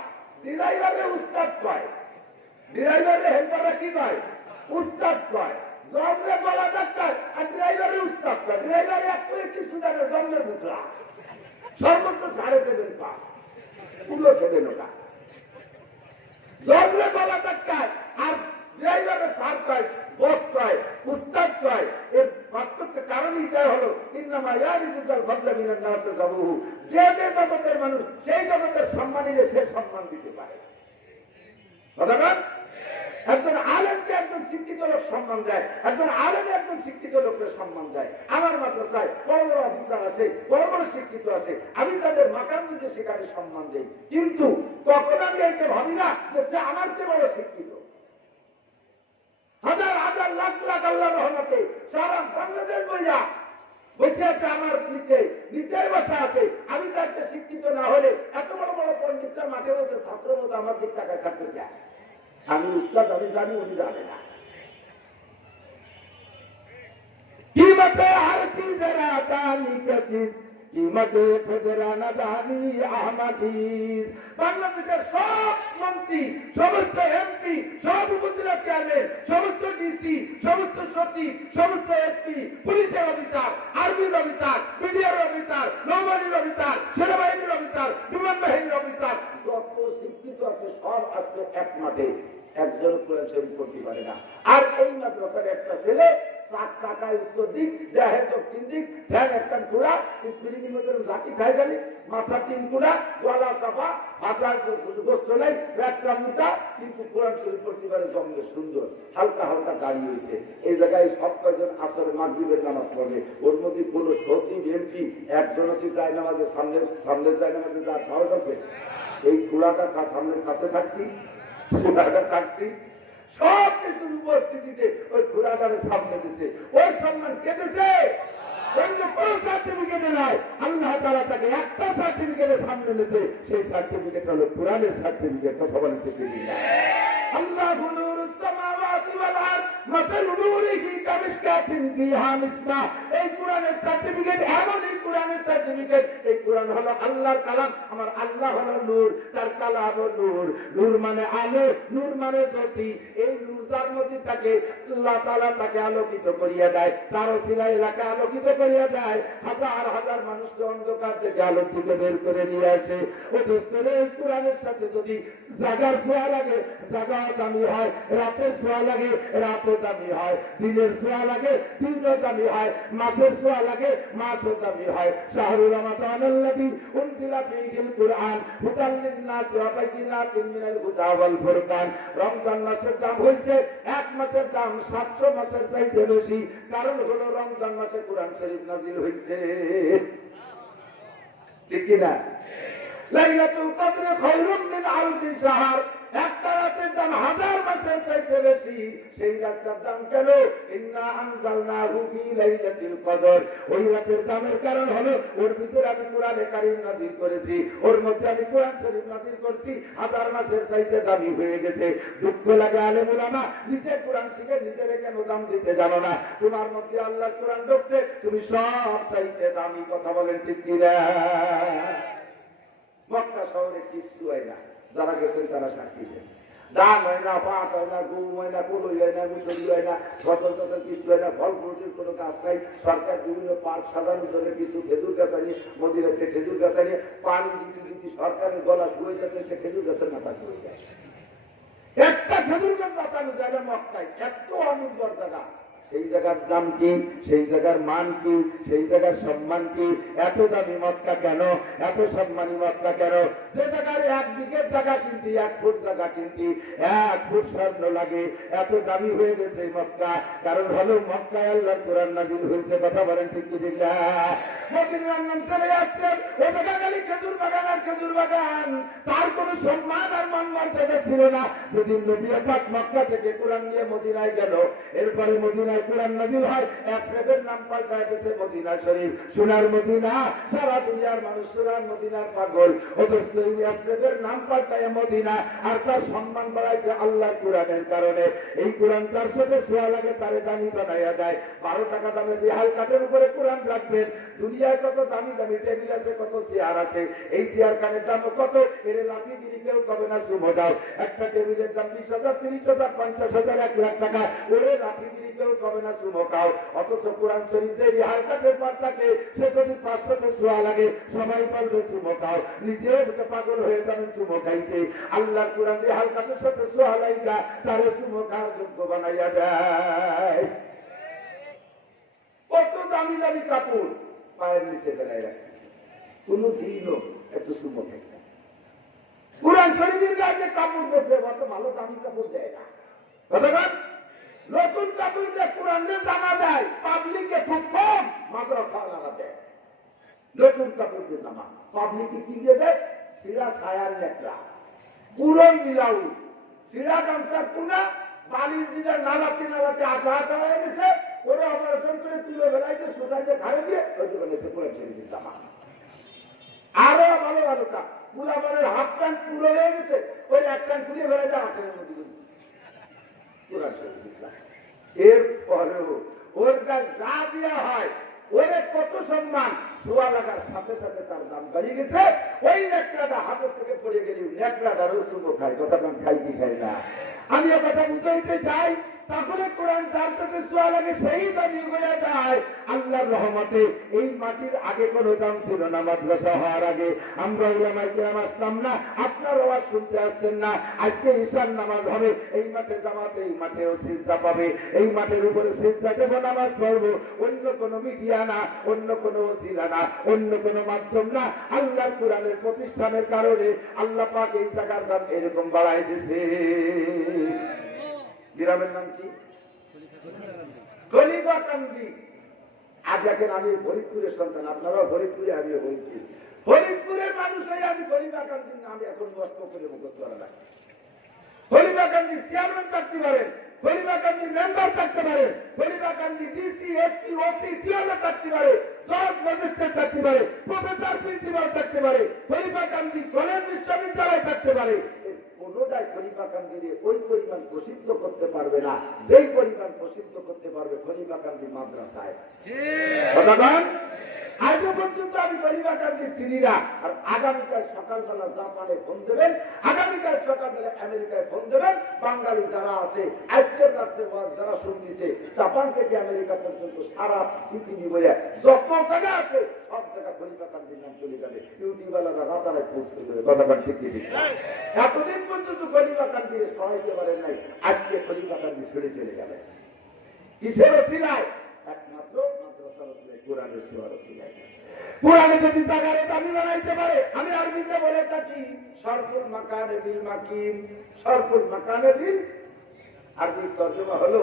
ড্রাইভারে উস্তাদ পায়, ড্রাইভারে হেল্পাররা কি পায়, উস্তাদ পায়, জজরে গলা ধাক্কায় আর ড্রাইভারে উস্তাদ পায়, ড্রাইভারে এক করে কিছু জানে জন্মের পুত্রা, সর্বোচ্চ 7.5 পা, পুরো 7 ওটা, জজরে গলা ধাক্কায় আর ড্রাইভারে সার পায়, বস পায়, উস্তাদ পায়। এর পার্থক্য কারণ এটাই হলো ইন্নামা ইয়ারিফুল ফাদলা মিনান নাসে যাবুহু, যে যে জগতের মানুষ সেই জগতের সম্মান নিলে সে সম্মান দিতে পারে। একজন আলেমকে একজন শিক্ষিত লোক সম্মান দেয়, একজন আলেমে একজন শিক্ষিত লোককে সম্মান দেয়। আমার মাদ্রাসায় বড় বড় অফিসার আছে, বড় বড় শিক্ষিত আছে, আমি তাদের মাকাম দিতে সেখানে সম্মান দেই, কিন্তু কখনো আমি একে ভাবি না যে সে আমার চেয়ে বড় শিক্ষিত। হাজার হাজার লাখ লাখ আল্লাহ রহমতে সারা বাংলাদেশ বইয়া বসে আছে আমার নিচে বসা আছে। আমি তার চেয়ে শিক্ষিত না হলে এত বড় বড় পণ্ডিতরা মাঠে বসে ছাত্র মতো আমার দিক টাকায় থাকতে যায়। আমি উস্তাদ, আমি জানি, উনি জানে না। कीमत हर चीज रातानी का चीज कीमत फजराना दानी अहमदीज। বাংলাদেশের সব মন্ত্রী, সমস্ত এমপি, সব উপজেলা চেয়ারম্যান, সমস্ত ডিসি, সমস্ত সচিব, সমস্ত এসপি, পুলিশের অফিসার, আর্মির অফিসার, বিডিআর অফিসার, নৌবাহিনীর অফিসার, সেনাবাহিনীর অফিসার, বিমান বাহিনীর অফিসার, যত শিক্ষিত আছে সব আজকে এক মাঠে, একজন কোরআন শরীফ পড়তে পারে না। আর এই মাদ্রাসার একটা ছেলে 7 টাকায় উত্তর দিক, দেহে দক্ষিণ দিক, ধ্যান একটা কুড়া, স্প্রিং এর মধ্যে জাতি খাই গেলে, মাথা 3 কুড়া, গলা সাফা, ভাষার গোস্ত নাই, একটা মোটা, কিন্তু কোরআন শরীফ পড়তে পারে জঙ্গে সুন্দর, হালকা হালকা দাঁড়িয়ে হয়েছে। এই জায়গায় সব কয়জন আসরে মাগরিবের নামাজ পড়বে, ওর মধ্যে কোন সচিব এমপি একজনও কি যায় নামাজে সামনে যায় নামাজে যার সাহস আছে? এই কুড়াটা সামনের কাছে থাকতি, কুড়াটা থাকতি, সব কিছুর উপস্থিতিতে ওই ঘোড়াটারে সামনে দিছে, ওই সম্মান কেটেছে। কোন সার্টিফিকেটে নাই, আল্লাহ তাআলা তাকে একটা সার্টিফিকেটের সামনে নিয়েছে, সেই সার্টিফিকেট হলো কোরআনের সার্টিফিকেট। কথা বলেন ঠিক কিনা? আল্লাহু নূরুস সামাওয়াতি ওয়াল আরদ মাসালু নূরিহি কামিশকাতিন ফিহা মিসবাহ। এই কোরআনের সার্টিফিকেট, এমন এই কোরআনের সার্টিফিকেট, এই কোরআন হলো আল্লাহর কালাম। আমার আল্লাহ হলো নূর, তার কালাম নূর। নূর মানে আলো, নূর মানে জ্যোতি। এই নূর যার মধ্যে থাকে আল্লাহ তাআলা তাকে আলোকিত করিয়া দেয়, তার ওসিলায় এলাকা আলোকিত করিয়া দেয়। হাজার হাজার মানুষকে অন্ধকার থেকে আলোর দিকে বের করে নিয়ে আসে। ও দোস্তরে, এই কোরআনের সাথে যদি জাগার ছোঁয়া লাগে, জাগা দামি হয়, রাতের ছোঁয়া লাগে, রাতও দামি হয়, দিনের ছোঁয়া লাগে, দিনও দামি হয়, মাসের ছোঁয়া লাগে, মাসও দামি হয়। শাহরুর রমাদানাল্লাযী উনজিলা ফীহিল কুরআন হুদাল লিন-নাস ওয়া বাইয়িনাতিন মিনাল হুদা ওয়াল ফুরকান। রমজান মাসের দাম হইছে এক মাসের দাম 700 মাসের চাইতে বেশি। কারণ হলো রমজান মাসে কোরআন শরীফ নাযিল হইছে। ঠিক কি না? লাইলাতুল কদর খায়রুম মিন আলফি শাহর। একটা রাতের দাম 1000 মাসের চাইতে বেশি। সেই রাতের দাম কেন? ইন্না আনজালনাহু ফি লাইলাতিল কদর। ওই রাতের দামের কারণ হলো ওর ভিতরে আমি কোরআনে কারীম নাযিল করেছি, ওর মধ্যে আমি কোরআন শরীফ নাযিল করছি। 1000 মাসের চাইতে দামি হয়ে গেছে। দুঃখ লাগে আলেম ওলামা, নিজে কোরআন শিখে নিজের কেন দাম দিতে জানো না? তোমার মধ্যে আল্লাহর কোরআন ঢুকছে, তুমি সব চাইতে দামি। কথা বলেন ঠিক কি না? মক্কা শহরে কিছু হয় না, যারা গেছেন তারা সাক্ষী দেন। দাম হয় না, পাট হয় না, গম হয় না, কলই হয় না, মুসলি হয় না, ফসল টসল কিছু হয় না, ফল ফ্রুটের কোনো গাছ নাই। সরকার বিভিন্ন পার্ক সাজানোর জন্য কিছু খেজুর গাছ আনিয়ে, মন্দিরের খেজুর গাছ আনিয়ে পানি দিতে দিতে সরকারের গলা শুয়ে যাচ্ছে, সে খেজুর গাছের মাথা শুয়ে যায়। একটা খেজুর গাছ বাঁচানো যায় না মক্কায়, এত অনুর্বর জায়গা। সেই জায়গার দাম কি, সেই জায়গার মান কি, সেই জায়গার সম্মান কি? এত দামি মক্কা কেন, এত সম্মানী মক্কা কেন? যে জায়গার 1 বিঘে জায়গা কিনতি, 1 ফুট জায়গা কিনতি 1 ফুট স্বর্ণ লাগে। এত দামি হয়ে গেছে মক্কা, কারণ হলো মক্কায় আল্লাহর কোরআন নাযিল হয়েছে। কথা বলেন ঠিক কি না? মদিনার নাম চলে আসলেন, ও জায়গা খালি খেজুর বাগান আর খেজুর বাগান, তার কোনো সম্মান আর মান মর্যাদা ছিল না। যেদিন নবী পাক মক্কা থেকে কোরআন নিয়ে মদিনায় গেল, এরপরে মদিনায় কোরআন নাযিল হয়, ইসরাফের নাম পাল্টায় গেছে মদিনা শরীফ। সোনার মদিনা, সারা দুনিয়ার মানুষ সোনার মদিনার পাগল। অথচ ইসরাফের নাম পাল্টায় মদিনা, আর তার সম্মান বাড়াইছে আল্লাহর কোরআনের কারণে। এই কোরআন যার সাথে ছোঁয়া লাগে তারে দামি বানাইয়া দেয়। 12 টাকা দামের রিহাল কাঠের উপরে কোরআন রাখবেন। দুনিয়ায় কত দামি দামি টেবিল আছে, কত চেয়ার আছে, এই চেয়ার কানের দাম কত? এর লাঠি গিরি কেউ কবে না সুমো দাও। একটা টেবিলের দাম 20,000, 30,000, 50,000, 1 লাখ টাকা। ওরে লাঠি গিরি কেউ কবে না সুমো খাও। অথচ কোরআন শরীফ যে রিহাল কাঠের পর থাকে, সে যদি 500তে ছোঁয়া লাগে সবাই বলবে সুমো খাও। নিজেও পাগল হয়ে যাবেন সুমো খাইতে। আল্লাহর কোরআন রিহাল কাঠের সাথে ছোঁয়া লাইগা তারে সুমো খাওয়ার যোগ্য বানাইয়া দেয়। কত দামি দামি কাপড় পায়ের নিচে ফেলাই রাখতেছে, কোন দিনও একটু সুমো খাই না। কোরআন শরীফের গায়ে যে কাপড় দিয়েছে, অত ভালো দামি কাপড় দেয় না। কতক্ষণ নতুন কাপড় যে কোরআনে জানা যায় পাবলিকে খুব কম, মাদ্রাসাওয়ালারা দেয় নতুন কাপড় দিয়ে জামা। পাবলিকে কি দিয়ে দেয়? সিরা ছায়ার নেকড়া, পুরন ব্লাউজ, সিরা গামছার পুনা, বালির জিরা নালাতে নালাতে আঠা আঠা হয়ে গেছে, ওরা অপারেশন করে তুলে বেড়াইতে সোটাইতে ঘাড়ে দিয়ে ওইটু বেড়াইছে পুরো ছেড়ে দিয়ে জামা। আরো ভালো ভালো তা পুরা বালের হাফ প্যান্ট পুরো হয়ে গেছে, ওই এক প্যান্ট খুলে বেড়ে যায় আঠের মধ্যে পুরা ছেড়ে দিয়েছিলাম। এরপরেও ওর কাছে যা দেওয়া হয় ওরে কত সম্মান, সোয়া লাগার সাথে সাথে তার দাম বাড়িয়ে গেছে। ওই নেকড়াটা হাতের থেকে পড়ে গেলি, নেকড়াটা রসুন খাই, কথা খাই কি খাই না। আমি এ কথা বুঝাইতে চাই, তাহলে কোরআন যার সাথে সোয়া লাগে সেই দামি হয়ে যায়। আল্লাহর রহমতে এই মাটির আগে কোনো দাম ছিল না। মাদ্রাসা হওয়ার আগে আমরা উলামায়ে কেরাম আসতাম না, আপনার আওয়াজ শুনতে আসতেন না। আজকে ঈশার নামাজ হবে, এই মাঠে জামাতে, এই মাঠেও সিজদা পাবে, এই মাঠের উপরে সিজদা দেব, নামাজ পড়বো। অন্য কোনো মিডিয়া না, অন্য কোনো ওসিলা না, অন্য কোনো মাধ্যম না, আল্লাহর কোরআনের প্রতিষ্ঠানের কারণে আল্লাহ পাক এই জায়গার দাম এরকম বাড়াই দিয়েছে। গ্রামের নাম কি? খলিফাকান্দি। আজ এখন আমি ফরিদপুরের সন্তান, আপনারাও ফরিদপুরে, আমিও ফরিদপুর। ফরিদপুরের মানুষ হয়ে আমি খলিফাকান্দির নাম এখন কষ্ট করে মুখস্থ করা লাগছে। খলিফাকান্দি চেয়ারম্যান থাকতে পারেন, খলিফাকান্দি মেম্বার থাকতে পারে, খলিফাকান্দি ডিসি, এসপি, ওসি, টিআরও থাকতে পারে, জজ, ম্যাজিস্ট্রেট থাকতে পারে, প্রফেসর, প্রিন্সিপাল থাকতে পারে, খলিফাকান্দি কলেজ, বিশ্ববিদ্যালয় থাকতে পারে। কোনটাই খলিফাকান্দিরে ওই পরিমাণ প্রসিদ্ধ করতে পারবে না যেই পরিমাণ প্রসিদ্ধ করতে পারবে খলিফাকান্দি মাদ্রাসায়। আজও পর্যন্ত আমি খলিফাকান্দি চিনি না। আর আগামীকাল সকালবেলা জাপানে ফোন দেবেন, আগামীকাল সকালবেলা আমেরিকায় ফোন দেবেন। বাঙালি যারা আছে আজকের রাত্রে যারা শুনতেছে জাপান থেকে আমেরিকা পর্যন্ত সারা পৃথিবী বলে যত জায়গা আছে সব জায়গা খলিফাকান্দির নাম চলে যাবে। ইউটিউবালারা রাতারাত পৌঁছে দেবে। কথাটা ঠিক ঠিক। এতদিন পর্যন্ত খলিফাকান্দিরে সরাইতে পারেন নাই, আজকে খলিফাকান্দি ছেড়ে চলে গেলে কিসের ওসিলায়? একমাত্র মাদ্রাসার ওসিলায়, কোরআনের সেবার ওসিলায়। কোরআনে যদি জায়গায় দামি বানাইতে পারে, আমি আরবিতে বলে থাকি সরফুল মাকানে বিল মাকিম, সরফুল মাকানে বিল, আরবি তর্জমা হলো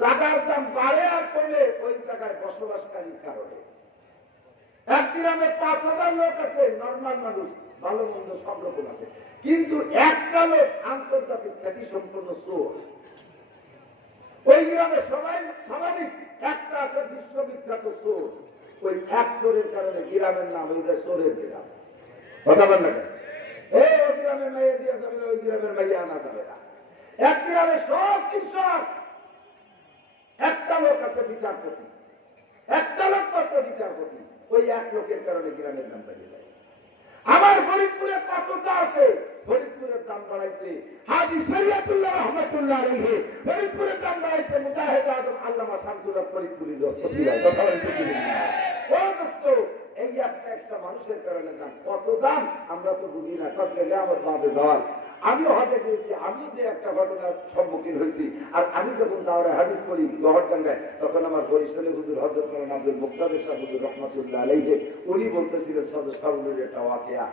জায়গার দাম বাড়ে আর কমে ওই জায়গায় বসবাসকারীর কারণে। এক গ্রামে ৫,০০০ লোক আছে, নরমাল মানুষ, ভালো মন্দ সব রকম আছে, কিন্তু একটা লোক আন্তর্জাতিক খ্যাতি সম্পন্ন চোর। ওই গ্রামে সবাই স্বাভাবিক, একটা আছে বিশ্ববিখ্যাত চোর। ওই এক চোরের কারণে গ্রামের নাম হয়ে যায় চোরের গ্রাম। কথা বল না, এই ওই গ্রামের মাইয়া দিয়া যাবে না, ওই গ্রামের মাইয়া আনা যাবে না। এক গ্রামে সব কৃষক, একটা লোক আছে বিচারপতি, একটা লোক মাত্র বিচারপতি। ওই এক লোকের কারণে গ্রামের নাম বেড়ে যায়। আমার ফরিদপুরে কতটা আছে, ফরিদপুরের দাম বাড়াইছে হাজী শরিয়তুল্লাহ রহমাতুল্লাহ আলাইহি, ফরিদপুরের দাম বাড়াইছে মুজাহিদ আজম আল্লামা শামসুল হক ফরিদপুরের ওসিলায়। কথা বলতে কি না? ও দোস্ত, এই একটা মানুষের কারণে দাম, কত দাম আমরা তো বুঝি না। কত গেলে আমার বাদে যাওয়ার, আমিও হজে গিয়েছি, আমি যে একটা ঘটনার সম্মুখীন হয়েছি। আর আমি যখন দাওরা হাদিস পড়ি গহরডাঙ্গায়, তখন আমার বরিশালে হুজুর হযরত মাওলানা আব্দুল মুক্তাদির সাহেব হুজুর রহমাতুল্লাহ আলাইহি, উনি বলতেছিলেন সদস্যের একটা ওয়াকিয়া।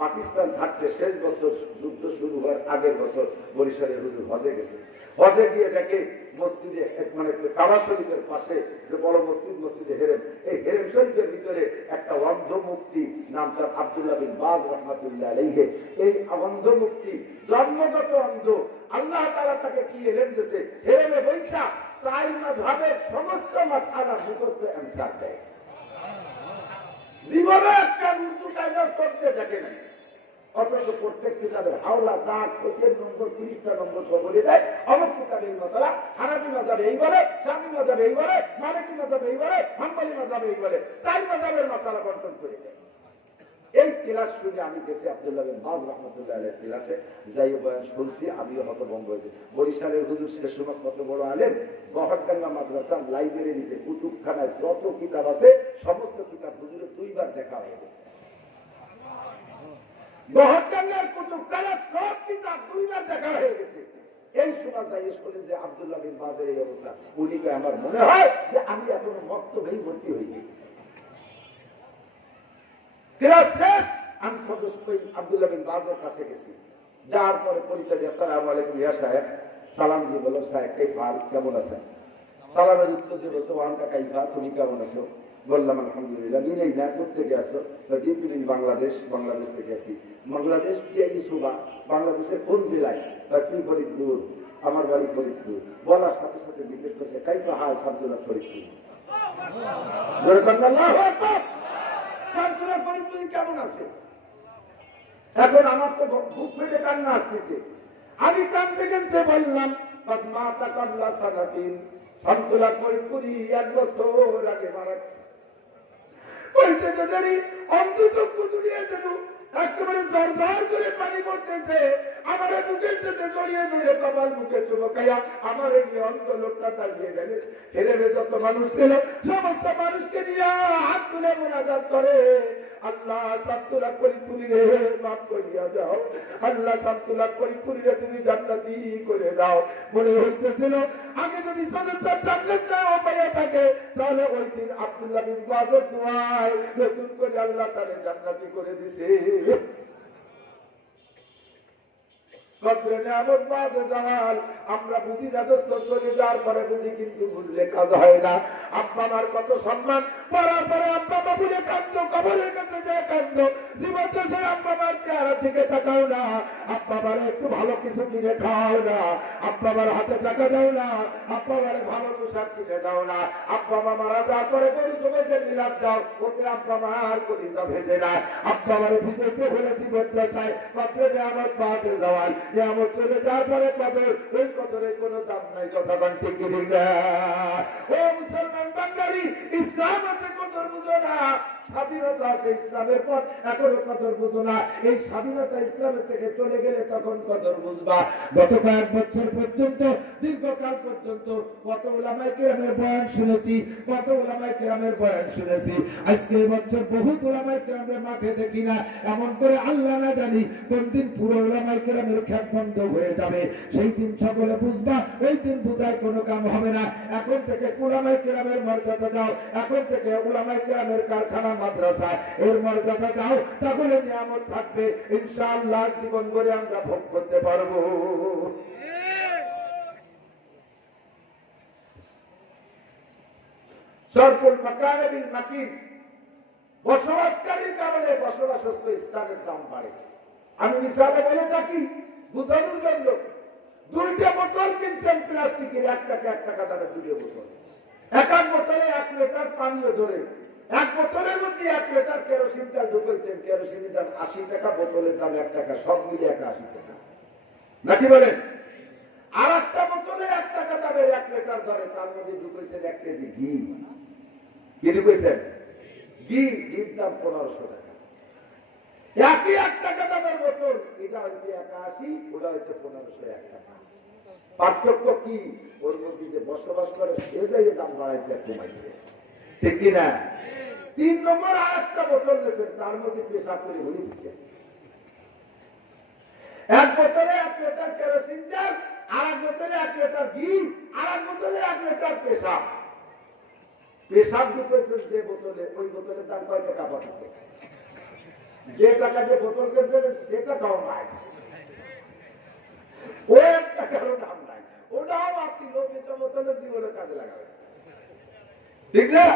পাকিস্তান থাকতে শেষ বছর যুদ্ধ শুরু হওয়ার আগের বছর বরিশালের হুজুর হজে গেছে। হজে গিয়ে দেখে মসজিদে মানে কাবা শরীফের পাশে যে বড় মসজিদ, মসজিদে হেরেম, এই হেরেম শরীফের ভিতরে একটা অন্ধ মুক্তি, নাম তার আব্দুল্লাহ বিন বাজ রহমাতুল্লাহ আলাইহি। এই অন্ধ মুক্তি জন্মগত অন্ধ, আল্লাহ তাআলা তাকে কি এলেম দিয়েছে, হেরেমে বৈশা চার মাযহাবের সমস্ত মাসআলা মুখস্থ অ্যানসার দেয়। জীবনে একটা উর্দু কায়দা শব্দে দেখে নাই, অথচ প্রত্যেক কিতাবের হাওলা দাগ প্রত্যেক নম্বর 30টা নম্বর সব বলে দেয়। অমুক কিতাবে এই মশলা, হানাফি মাযহাবে এই বলে, শাফি মাযহাবে এই বলে, মালিকি মাযহাবে এই বলে, হাম্বলি মাযহাবে এই বলে, চার মাযহাবের মশলা বন্টন করে দেয়। এই ক্লাস শুনে আমি গেছি আব্দুল্লাহ বিন বাজ রহমাতুল্লাহ আলাইহির ক্লাসে, যাই বয়ান শুনছি, আমিও হতভম্ব হয়েছি। বরিশালের হুজুর সে সময় কত বড় আলেম, গহরডাঙ্গা মাদ্রাসার লাইব্রেরিতে কুতুবখানায় যত কিতাব আছে সমস্ত কিতাব হুজুরের 2 বার দেখা হয়ে গেছে। গহরডাঙ্গার কুতুবখানার সব কিতাব 2 বার দেখা হয়ে গেছে। এই সময় যাই শুনে যে আব্দুল্লাহ বিন বাজের এই অবস্থা, উনিকে আমার মনে হয় যে আমি এখনো মক্তবেই ভর্তি হইনি। ক্লাস শেষ, আমি সদস্য আব্দুল্লাহ বিন বাজের কাছে গেছি। যার পরে পরিচয় দিয়ে আসসালামু আলাইকুম ইয়া সাহেব, সালাম দিয়ে বলল সাহেব কাইফা, কেমন আছেন? সালামের উত্তর দিয়ে বলছো ওয়ান্তা কাইফা, তুমি কেমন আছো? বললাম আলহামদুলিল্লাহ। নিনেই না করতে গেছো? জি তুমি বাংলাদেশ। বাংলাদেশ থেকে আসি। বাংলাদেশ পিয়াই সুবা, বাংলাদেশের কোন জেলায়? কি ফরিদপুর, আমার বাড়ি ফরিদপুর। বলার সাথে সাথে জিজ্ঞেস করছে কাইফা হাল শামসুল্লাহ ফরিদপুর। শামসুল্লাহ ফরিদপুর কেমন আছে? এখন আমার তো বুক ফেটে কান্না আসতেছে। আমি কান্দতে কান্দতে বললাম মাতা কাবলা সানাতিন, শামসুল্লাহ ফরিদপুরি 1 বছর আগে মারা গেছে। ওইটা যদি অন্ধচক্ষু জুড়িয়ে দেব, একেবারে জোরদার করে পানি পড়তেছে, আমার বুকের সাথে জড়িয়ে ধরে কপাল মুখে চুমকাইয়া আমার নিয়ে অন্ধ লোকটা দাঁড়িয়ে গেল। হেরে যত মানুষ ছিল সমস্ত মানুষকে নিয়ে হাত তুলে মোনাজাত করে, আল্লাহ শামসুল্লাহ ফরিদপুরিরে মাফ করিয়া দাও, আল্লাহ শামসুল্লাহ ফরিদপুরিরে তুমি জান্নাতি করে দাও। মনে হইতেছিল আগে যদি সদস্যের জান্নাত নাও পাইয়া থাকে তাহলে ওই দিন আব্দুল্লাহ বিন বাজর দুয়ায় নতুন করে আল্লাহ তারে জান্নাতি করে দিছে। আমরা বুঝি না দোস্ত, চলে যাওয়ার পরে বুঝি, কিন্তু বুঝলে কাজ হয় না। আব্বা মার কত সম্মান, পড়ার পরে আব্বা মা বুঝে কান্দো, কবরের কাছে যে কান্দো, জীবন দেশে আব্বা মার চেহারার দিকে তাকাও না, আব্বা মারে একটু ভালো কিছু কিনে খাও না, আব্বা মার হাতে টাকা দাও না, আব্বা মারে ভালো পোশাক কিনে দাও না, আব্বা মা মারা যাওয়ার পরে গরু সবাইকে মিলাপ দাও, ওকে আব্বা মার কলিজা ভেজে না, আব্বা মারে ভিজেতে হলে জীবন দেশায় কদরে আমার পাতে যাওয়ার নিয়ামত চলে যাওয়ার পরে কদর, ওই কদরের কোনো দাম নাই। কথা বল ঠিক না? ও মুসলমান বাঙালি, ইসলাম আছে কদর বুঝো না, স্বাধীনতা আছে ইসলামের পর এখনো কদর বুঝো না। এই স্বাধীনতা ইসলামের থেকে চলে গেলে তখন কদর বুঝবা। গত কয়েক বছর পর্যন্ত, দীর্ঘকাল পর্যন্ত কত উলামায়ে কেরামের বয়ান শুনেছি, কত উলামায়ে কেরামের বয়ান শুনেছি। আজকে এই বছর বহুত উলামায়ে কেরামের মাঠে দেখি না। এমন করে আল্লাহ না জানি কোন দিন পুরো উলামায়ে কেরামের খেত বন্ধ হয়ে যাবে। সেই দিন সকলে বুঝবা, ওই দিন বুঝায় কোনো কাম হবে না। এখন থেকে উলামায়ে কেরামের মর্যাদা দাও, এখন থেকে উলামায়ে কেরামের কারখানা মাদ্রাসা এর মর্যাদা দাও, তাহলে নিয়ামত থাকবে ইনশাআল্লাহ, জীবন করে আমরা ভোগ করতে পারবো। সরপুল মাকানে বিল মাকিন, বসবাসকারীর কারণে বসবাসস্থ স্থানের দাম বাড়ে। আমি মিসালে বলে থাকি বুঝানোর জন্য, 2টা বোতল কিনছেন প্লাস্টিকের, 1 টাকা দামে 2 বোতল, এক বোতলে 1 লিটার পানিও ধরে, 1 বোতলের মধ্যে 1 লিটার কেরোসিন তেল ঢুকাইছেন, কেরোসিনের দাম 80 টাকা, বোতলের দাম 1 টাকা, সব মিলে 81 টাকা, নাকি বলেন? আর একটা বোতলে 1 টাকা দামের 1 লিটার ধরে, তার মধ্যে ঢুকাইছেন 1 কেজি ঘি। কি ঢুকাইছেন? ঘি। ঘির দাম 1500 টাকা। একই 1 টাকা দামের বোতল, এটা হচ্ছে 81, ওটা হচ্ছে 1501 টাকা। পার্থক্য কি? ওর মধ্যে যে বসবাস করে সে যাই দাম বাড়াইছে কমাইছে, ঠিক কিনা? 3 নম্বর আরেকটা বোতল দিয়েছেন, তার মধ্যে পেশাব করে ভরে দিচ্ছে। 1 বোতলে 1 লিটার কেরোসিন তেল, আর 1 বোতলে 1 লিটার ঘি, আর 1 বোতলে 1 লিটার পেশাব। পেশাব ঢুকেছেন যে বোতলে, ওই বোতলের দাম কয় টাকা পাঠাবে? যে টাকা দিয়ে বোতল কিনছেন সেটা টাকাও নাই, ও 1 টাকারও দাম নাই, ওটাও আপনি বেচা বোতলের জীবনে কাজে লাগাবেন, ঠিক না?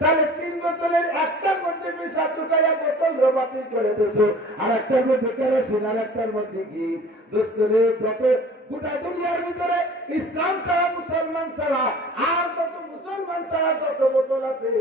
তাহলে 3 বোতলের একটার মধ্যে পেশাব ঢুকাইয়া বোতল বাতিল করে দিয়েছো, আর একটার মধ্যে কেরোসিন, আর একটার মধ্যে ঘি। দোস্তরে যত গোটা দুনিয়ার ভিতরে ইসলাম ছাড়া, মুসলমান ছাড়া, আর যত মুসলমান ছাড়া যত বোতল আছে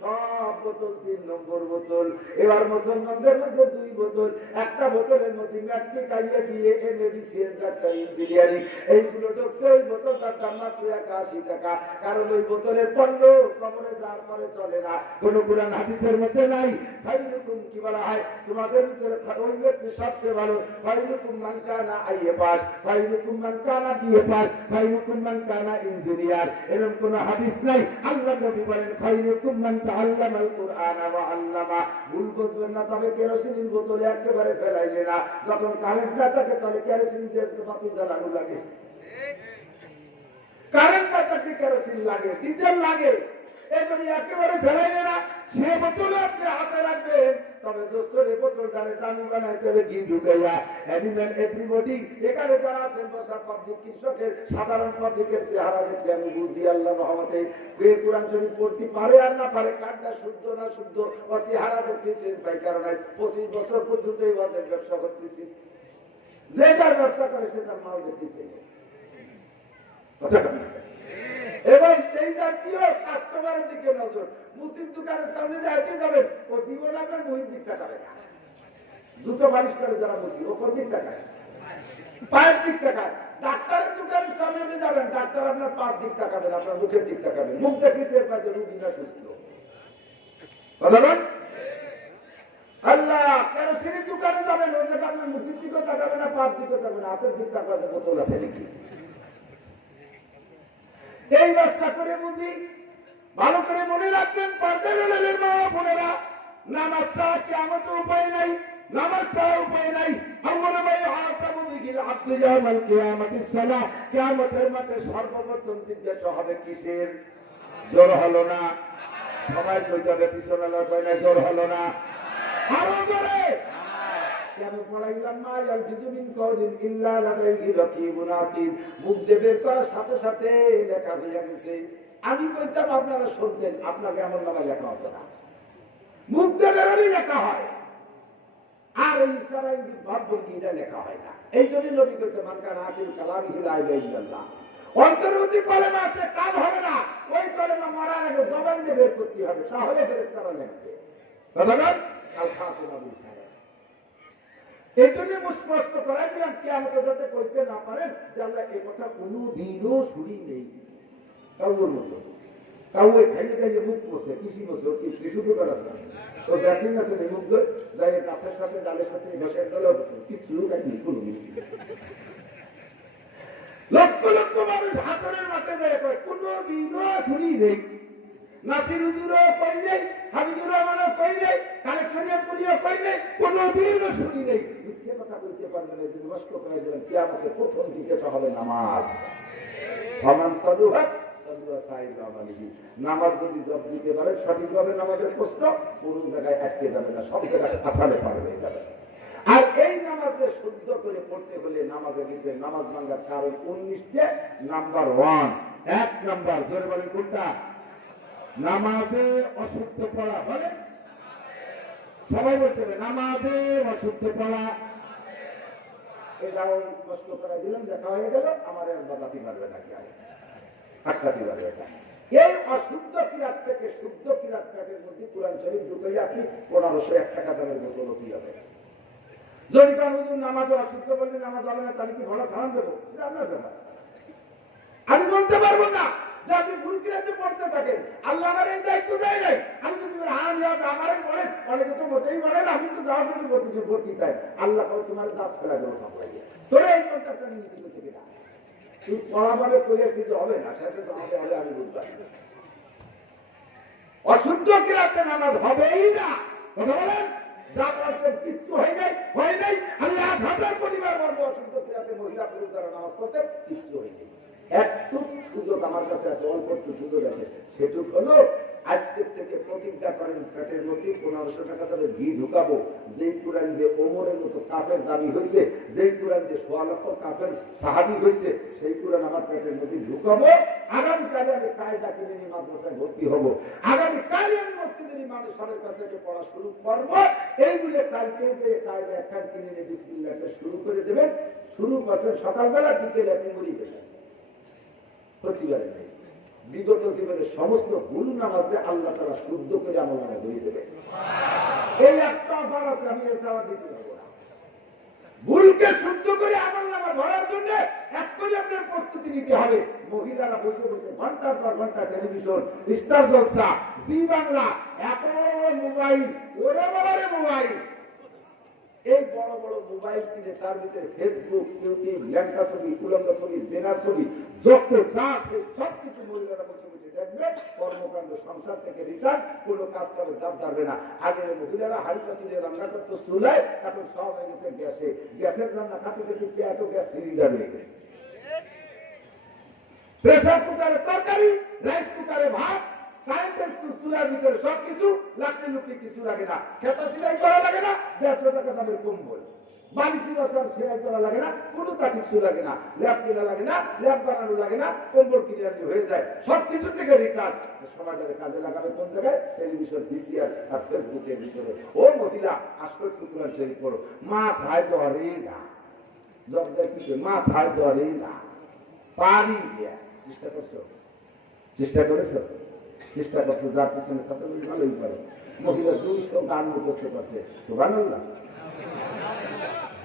সব বোতল 3 নম্বর বোতল। এবার মুসলমানদের মধ্যে 2 বোতল, একটা বোতলের মধ্যে matric, IA, BA, MA, BCS, doctor, engineering এইগুলো ঢুকছে। ওই বোতলটার দাম মাত্র 81 টাকা, কারণ ওই বোতলের পণ্য কবরে যাওয়ার পরে চলে না। কোন কুরআন হাদিসের মধ্যে নাই খায়রুকুম, কি বলা হয় তোমাদের ভিতরে ওই ব্যক্তি সবচেয়ে ভালো, খায়রুকুম মান কানা আইএ পাস, খায়রুকুম মান কানা বিএ পাস, খায়রুকুম মান কানা ইঞ্জিনিয়ার, এরকম কোন হাদিস নাই। আল্লাহ নবী বলেন খায়রুকুম মান তাআল্লামাল কুরআন ওয়া আল্লামা। ভুল বুঝবেন না, তবে কেরোসিনের বোতলে একেবারে ফেলাইলে না। যখন কারেন্ট না থাকে তাহলে কেরোসিন দিয়ে বাতি জ্বালানো লাগে, কারেন্ট না থাকলে কেরোসিন লাগে, ডিজেল লাগে। এজন্য একেবারে ফেলাইবে না, সে বোতল আপনি হাতে রাখবেন। তবে দোস্তর এই বোতল যারা দামি বানাইতে হবে ঘি ঢুকাইয়া অ্যানিম্যাল এভরিবডি, এখানে যারা আছেন বসা পাবলিক, কৃষকের সাধারণ পাবলিকের চেহারা দেখতে আমি বুঝি আল্লাহ রহমতে কোরআন শরীফ পড়তে পারে আর না পারে, কারটা শুদ্ধ না শুদ্ধ ও চেহারা দেখতে টের পাই। কারণ 25 বছর পর্যন্ত এই ওয়াজের ব্যবসা করতেছি, যে যার ব্যবসা করে সে তার মাল দেখতেছে। এবং সেই জাতীয় কাস্টমারের দিকে নজর, মুসিদ দোকানের সামনে দিয়ে হাঁটতে যাবেন, ও জীবন আপনার মহির দিক তাকাবে না। জুতো বালিশ করে যারা মুসিদ, ও কোন দিক তাকায়? পায়ের দিক তাকায়। ডাক্তারের দোকানের সামনে দিয়ে যাবেন, ডাক্তার আপনার পায়ের দিক তাকাবেন, আপনার মুখের দিক তাকাবেন। মুখ দেখলে টের পায় যে রোগী না সুস্থ। আল্লাহ কেরোসিনের দোকানে যাবেন, ওই জায়গা আপনার মুখের দিকে তাকাবে না, পায়ের দিকে তাকাবে না, হাতের দিক তাকাবে, বোতল আছে নাকি। এই ব্যবসা করে বুঝি। ভালো করে মনে রাখবেন পর্দার আড়ালের মা বোনেরা, নামাজ ছাড়া কিয়ামতের উপায় নাই, নামাজ ছাড়া উপায় নাই। আল্লাহ ভাই হাসাবু বিল আব্দু ইয়াউমাল কিয়ামাতিস সালাহ, কিয়ামতের মাঠে সর্বপ্রথম জিজ্ঞাসা হবে কিসের? জোর হলো না, সবাই কই যাবে পিছনে লড়াই না, জোর হলো না, আরো জোরে। কেন পড়াইলাম না ইয়াল বিজুমিন কওলিন ইল্লা লাদাইহি রাকিবুন আতীদ, মুখ দিয়ে বের করার সাথে সাথে লেখা হয়ে গেছে। আমি কইতাম আপনারা শুনতেন, আপনাকে আমার নামে লেখা হতো না, মুখ দিয়ে বেরোলেই লেখা হয়, আর এই ইশারা ইঙ্গিত ভাব ভঙ্গিটা লেখা হয় না। এই জন্য নবী কইছে মান কানা আখিরু কালামিহি লা ইলাহা ইল্লাল্লাহ, অন্তর্বর্তী কলেমা আছে কাল হবে না, ওই কলেমা মরার আগে জবান দিয়ে বের করতে হবে, তাহলে ফেরেশতারা লিখবে। কথাটা কাল খাতিমা বিল খায়র। এই জন্য স্পষ্ট করাই দিলাম কিয়ামতে যাতে কইতে না পারেন যে আল্লাহ এই কথা কোনোদিনও শুনি নেই। কাউর মতো কাউ খাইয়ে খাইয়ে মুখ বসে কৃষি বসে কি টিস্যু পেপার আছে, তো ব্যাসিং আছে মুখ ধরে যাই গাছের সাথে ডালের সাথে ঘষের ডালে কিছু কাটনি কোনো লক্ষ লক্ষ মানুষ হাতের মাঠে যায় কোনোদিনও শুনি নেই। নাসির হুজুরও কই নেই, হাবিবুর রহমানও কই নেই, কালেকশনিয়া পুলিও কই নেই, কোনোদিনও শুনি নেই। মিথ্যে কথা বলতে পারবে না, যদি নষ্ট করে দেবেন কিয়ামতের প্রথম জিজ্ঞাসা হবে নামাজ। ফামান সালুহাত সালুহা সাইয়্যিদু আমালিহি, নামাজ যদি জব দিতে পারেন সঠিকভাবে, নামাজের প্রশ্ন কোন জায়গায় আটকে যাবে না, সব জায়গায় আসালে পারবে যাবে। আর এই নামাজকে শুদ্ধ করে পড়তে হলে নামাজের ভিতরে নামাজ ভাঙার কারণ 19টা। নাম্বার 1, 1 নাম্বার জোরে বলেন কোনটা? নামাজে অশুদ্ধ পড়া। বলে সবাই বলতে হবে নামাজে অশুদ্ধ পড়া। এটাও কষ্ট করে দিলাম, দেখা হয়ে গেল, আমার আর বাদাতি পারবে নাকি আর আটকাতে পারবে এটা। এই অশুদ্ধ কিরাত থেকে শুদ্ধ কিরাত পেটের মধ্যে কোরআন শরীফ ঢুকাই আপনি 1501 টাকা দামের বোতল হতে হবে। যদি কারণ হুজুর নামাজে অশুদ্ধ বললে নামাজ হবে না, তাহলে কি ভাড়া সালাম দেবো? সেটা আপনার ব্যাপার, আমি বলতে পারবো না। যে আপনি ভুল কিরাতে পড়তে থাকেন, আল্লাহ আমার এই দায়িত্ব দেয় নাই। আমি যদি আমার বলেন, অনেকে তো বলতেই বলেন আমি তো যাওয়ার জন্য বলতেছি ভর্তি তাই আল্লাহ তোমার দাঁত ফেলা দেবো তোরা এই কন্ট্রাক্টটা নিয়ে দিতে কিনা তুই পড়াবারে করে কিছু হবে না, সেটা তো আমাকে হলে আমি বুঝতে পারি। অশুদ্ধ কিরাতে নামাজ হবেই না। কথা বলেন, যা বলছেন কিচ্ছু হয় নাই, হয় নাই। আমি 1000 পরিবার বলবো অশুদ্ধ কিরাতে মহিলা পুরুষ যারা নামাজ পড়ছেন কিচ্ছু হয় নাই। একটু সুযোগ আমার কাছে আছে, অল্প একটু সুযোগ আছে। সেটুক হলো আজকের থেকে প্রতিজ্ঞা করেন পেটের মধ্যে 1500 টাকা তবে ঘি ঢুকাবো। যেই কোরআন দিয়ে ওমরের মতো কাফের দাবি হয়েছে, যেই কোরআন দিয়ে 1.5 লক্ষ কাফের সাহাবি হয়েছে, সেই কোরআন আমার পেটের মধ্যে ঢুকাবো। আগামীকালে আমি কায়দা কিনে নিয়ে মাদ্রাসায় ভর্তি হবো। আগামীকালে আমি মসজিদের ইমামের সাহেবের কাছ থেকে পড়া শুরু করবো। এইগুলো কালকে যে কায়দা একখান কিনে নিয়ে বিসমিল্লাহ শুরু করে দেবেন। শুরু করছেন সকালবেলা, বিকেলে আপনি মরে গেছেন। প্রতিবারে নেই। বিগত জীবনের সমস্ত ভুল নামাজে আল্লাহ তাআলা শুদ্ধ করে আমল নামে ধরিয়ে দেবে। এই একটা অফার আছে, আমি এছাড়া দিতে পারবো না। ভুলকে শুদ্ধ করে আমল নামে ভরার জন্য এক্ষুনি আপনার প্রস্তুতি নিতে হবে। মহিলারা বসে বসে ঘন্টার পর ঘন্টা টেলিভিশন, স্টার জলসা, জি বাংলা, এত বড় মোবাইল, ওরে বাবারে মোবাইল, এই বড় বড় মোবাইল কিনে তার ভিতরে ফেসবুক, ইউটিউব, ল্যাংটা ছবি, উলঙ্গা ছবি, জেনার ছবি, যত যা আছে সবকিছু মহিলারা বসে বসে দেখবে। কর্মকাণ্ড সংসার থেকে রিটার্ন, কোনো কাজ করে দাঁত ধরবে না। আগে মহিলারা হাড়ি পাতিলে রান্না করতো চুলায়, এখন সব হয়ে গেছে গ্যাসে। গ্যাসের রান্না খাতে খাতে পেঁয়াজও গ্যাস সিলিন্ডার হয়ে গেছে। প্রেসার কুকারে তরকারি, রাইস কুকারে ভাত, কারেন্টের টাকার ভিতরে সবকিছু, লাকড়ি লুকড়ি কিছু লাগে না, খেতা সেলাই করা লাগে না, 150 টাকা দামের কম্বল, বালিশি বসার সেলাই করা লাগে না, কোনো তা কিছু লাগে না, ল্যাপ কেনা লাগে না, ল্যাপ বানানো লাগে না, কম্বল কিনে আনলে হয়ে যায়, সবকিছু থেকে রিটার্ন। সমাজের কাজে লাগাবে কোন জায়গায়? টেলিভিশন, ভিসিআর আর ফেসবুকের ভিতরে। ও মহিলা, আসল কোরআন শরীফ পড়ো, মাথায় ধরে না, মাথায় ধরে না, পারি চেষ্টা করছো, চেষ্টা করেছো, চেষ্টা করছো, যার পিছনে কত ভালোই পারো। মহিলা 200 গান মুখস্থ করছে, সুবহানাল্লাহ,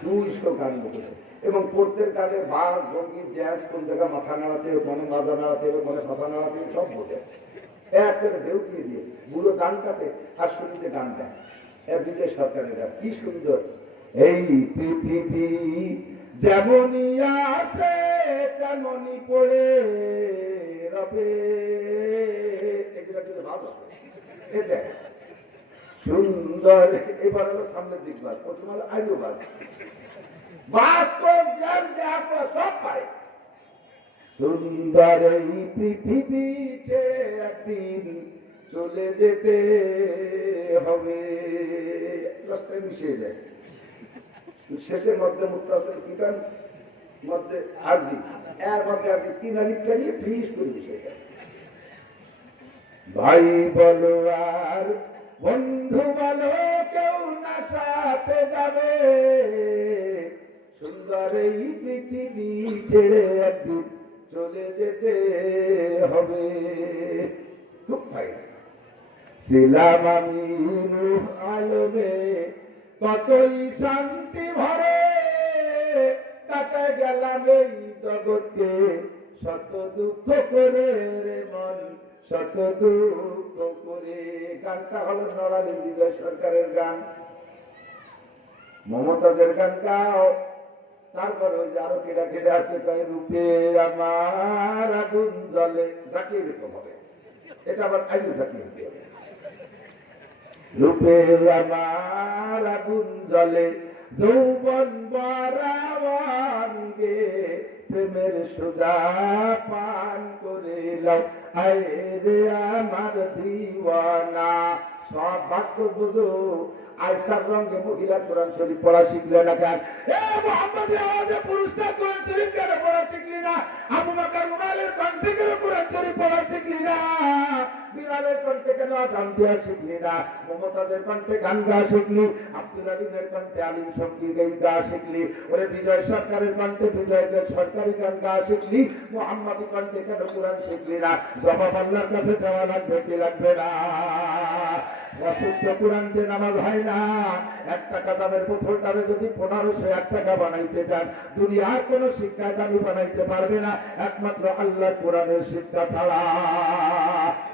200 গান মুখস্থ। এবং প্রত্যেক গানের বাস, ভঙ্গি, ড্যান্স, কোন জায়গায় মাথা নাড়াতে হবে, মনে মাজা নাড়াতে হবে, মনে ফাঁসা নাড়াতে হবে, সব বোঝে। এক করে ঢেউ দিয়ে দিয়ে বুড়ো গান কাটে আর শুনিতে গান দেয়। বিজয় সরকারের গান কি সুন্দর। এই পৃথিবী যেমনই আছে তেমনই পড়ে রবে, এগুলো কিন্তু ভাব আছে, এটা সুন্দর। এবার হলো সামনের দিক বাস, প্রথম হলো আইডিও বাস, বাস্তব জ্ঞান দেয়া সব পায়। সুন্দর এই পৃথিবী ছেড়ে একদিন চলে যেতে হবে, মিশিয়ে দেয়। শেষের মধ্যে মুক্তাসের কি গান, মধ্যে আজি, এর মধ্যে আজি 3 আলিফটা নিয়ে ফ্রিজ করে মিশিয়ে দেয়। ভাই বলো আর বন্ধু বলো কেউ না সাথে যাবে, সুন্দর এই পৃথিবী ছেড়ে একদিন চলে যেতে হবে। খুব ভাই ছিলাম আমি নূহ আলমে, কতই শান্তি ভরে কাটায় গেলাম এই জগৎকে, শত দুঃখ করে রে মন, শত দুঃখ করে। গানটা হলো নড়ালি বিজয় সরকারের গান, মমতাজের গান গাও। তারপরে ওই যে আরো কেডা কেডা আছে, কয় রূপে আমার আগুন জ্বলে, জাকির এরকম হবে, এটা আবার আইনু জাকির হবে। রূপে আমার আগুন জ্বলে যৌবন বরাবন গে, প্রেমের সুধা পান করে লাও আয় রে আমার দিওয়ানা। সব বাস্তব বুঝো। আয়সার রঙে মহিলা কোরআন শরীফ পড়া শিখলে না কেন? এ মুহাম্মাদি আওয়াজে পুরুষরা কোরআন শরীফ কেন পড়া শিখলি না? আবু বকর উমরের কণ্ঠে কেন কোরআন শরীফ পড়া শিখলি না? বিলালের কণ্ঠে কেন আযান দেওয়া শিখলি না? মমতাজের কণ্ঠে গান গাওয়া শিখলি, আব্দুল আলিমের কণ্ঠে আলিম সঙ্গীত গাওয়া শিখলি, ওরে বিজয় সরকারের কণ্ঠে বিজয়দের সরকারি গান গাওয়া শিখলি, মুহাম্মাদি কণ্ঠে কেন কোরআন শিখলি না? জবাব আল্লাহর কাছে দেওয়া লাগবে কি লাগবে না? অশুদ্ধ কোরআন দিয়ে নামাজ হয় না। 1 টাকা দামের বোতলটারে যদি 1501 টাকা বানাইতে চান, দুনিয়ার কোন শিক্ষা দামি বানাইতে পারবে না, একমাত্র আল্লাহর কোরআনের শিক্ষা ছাড়া।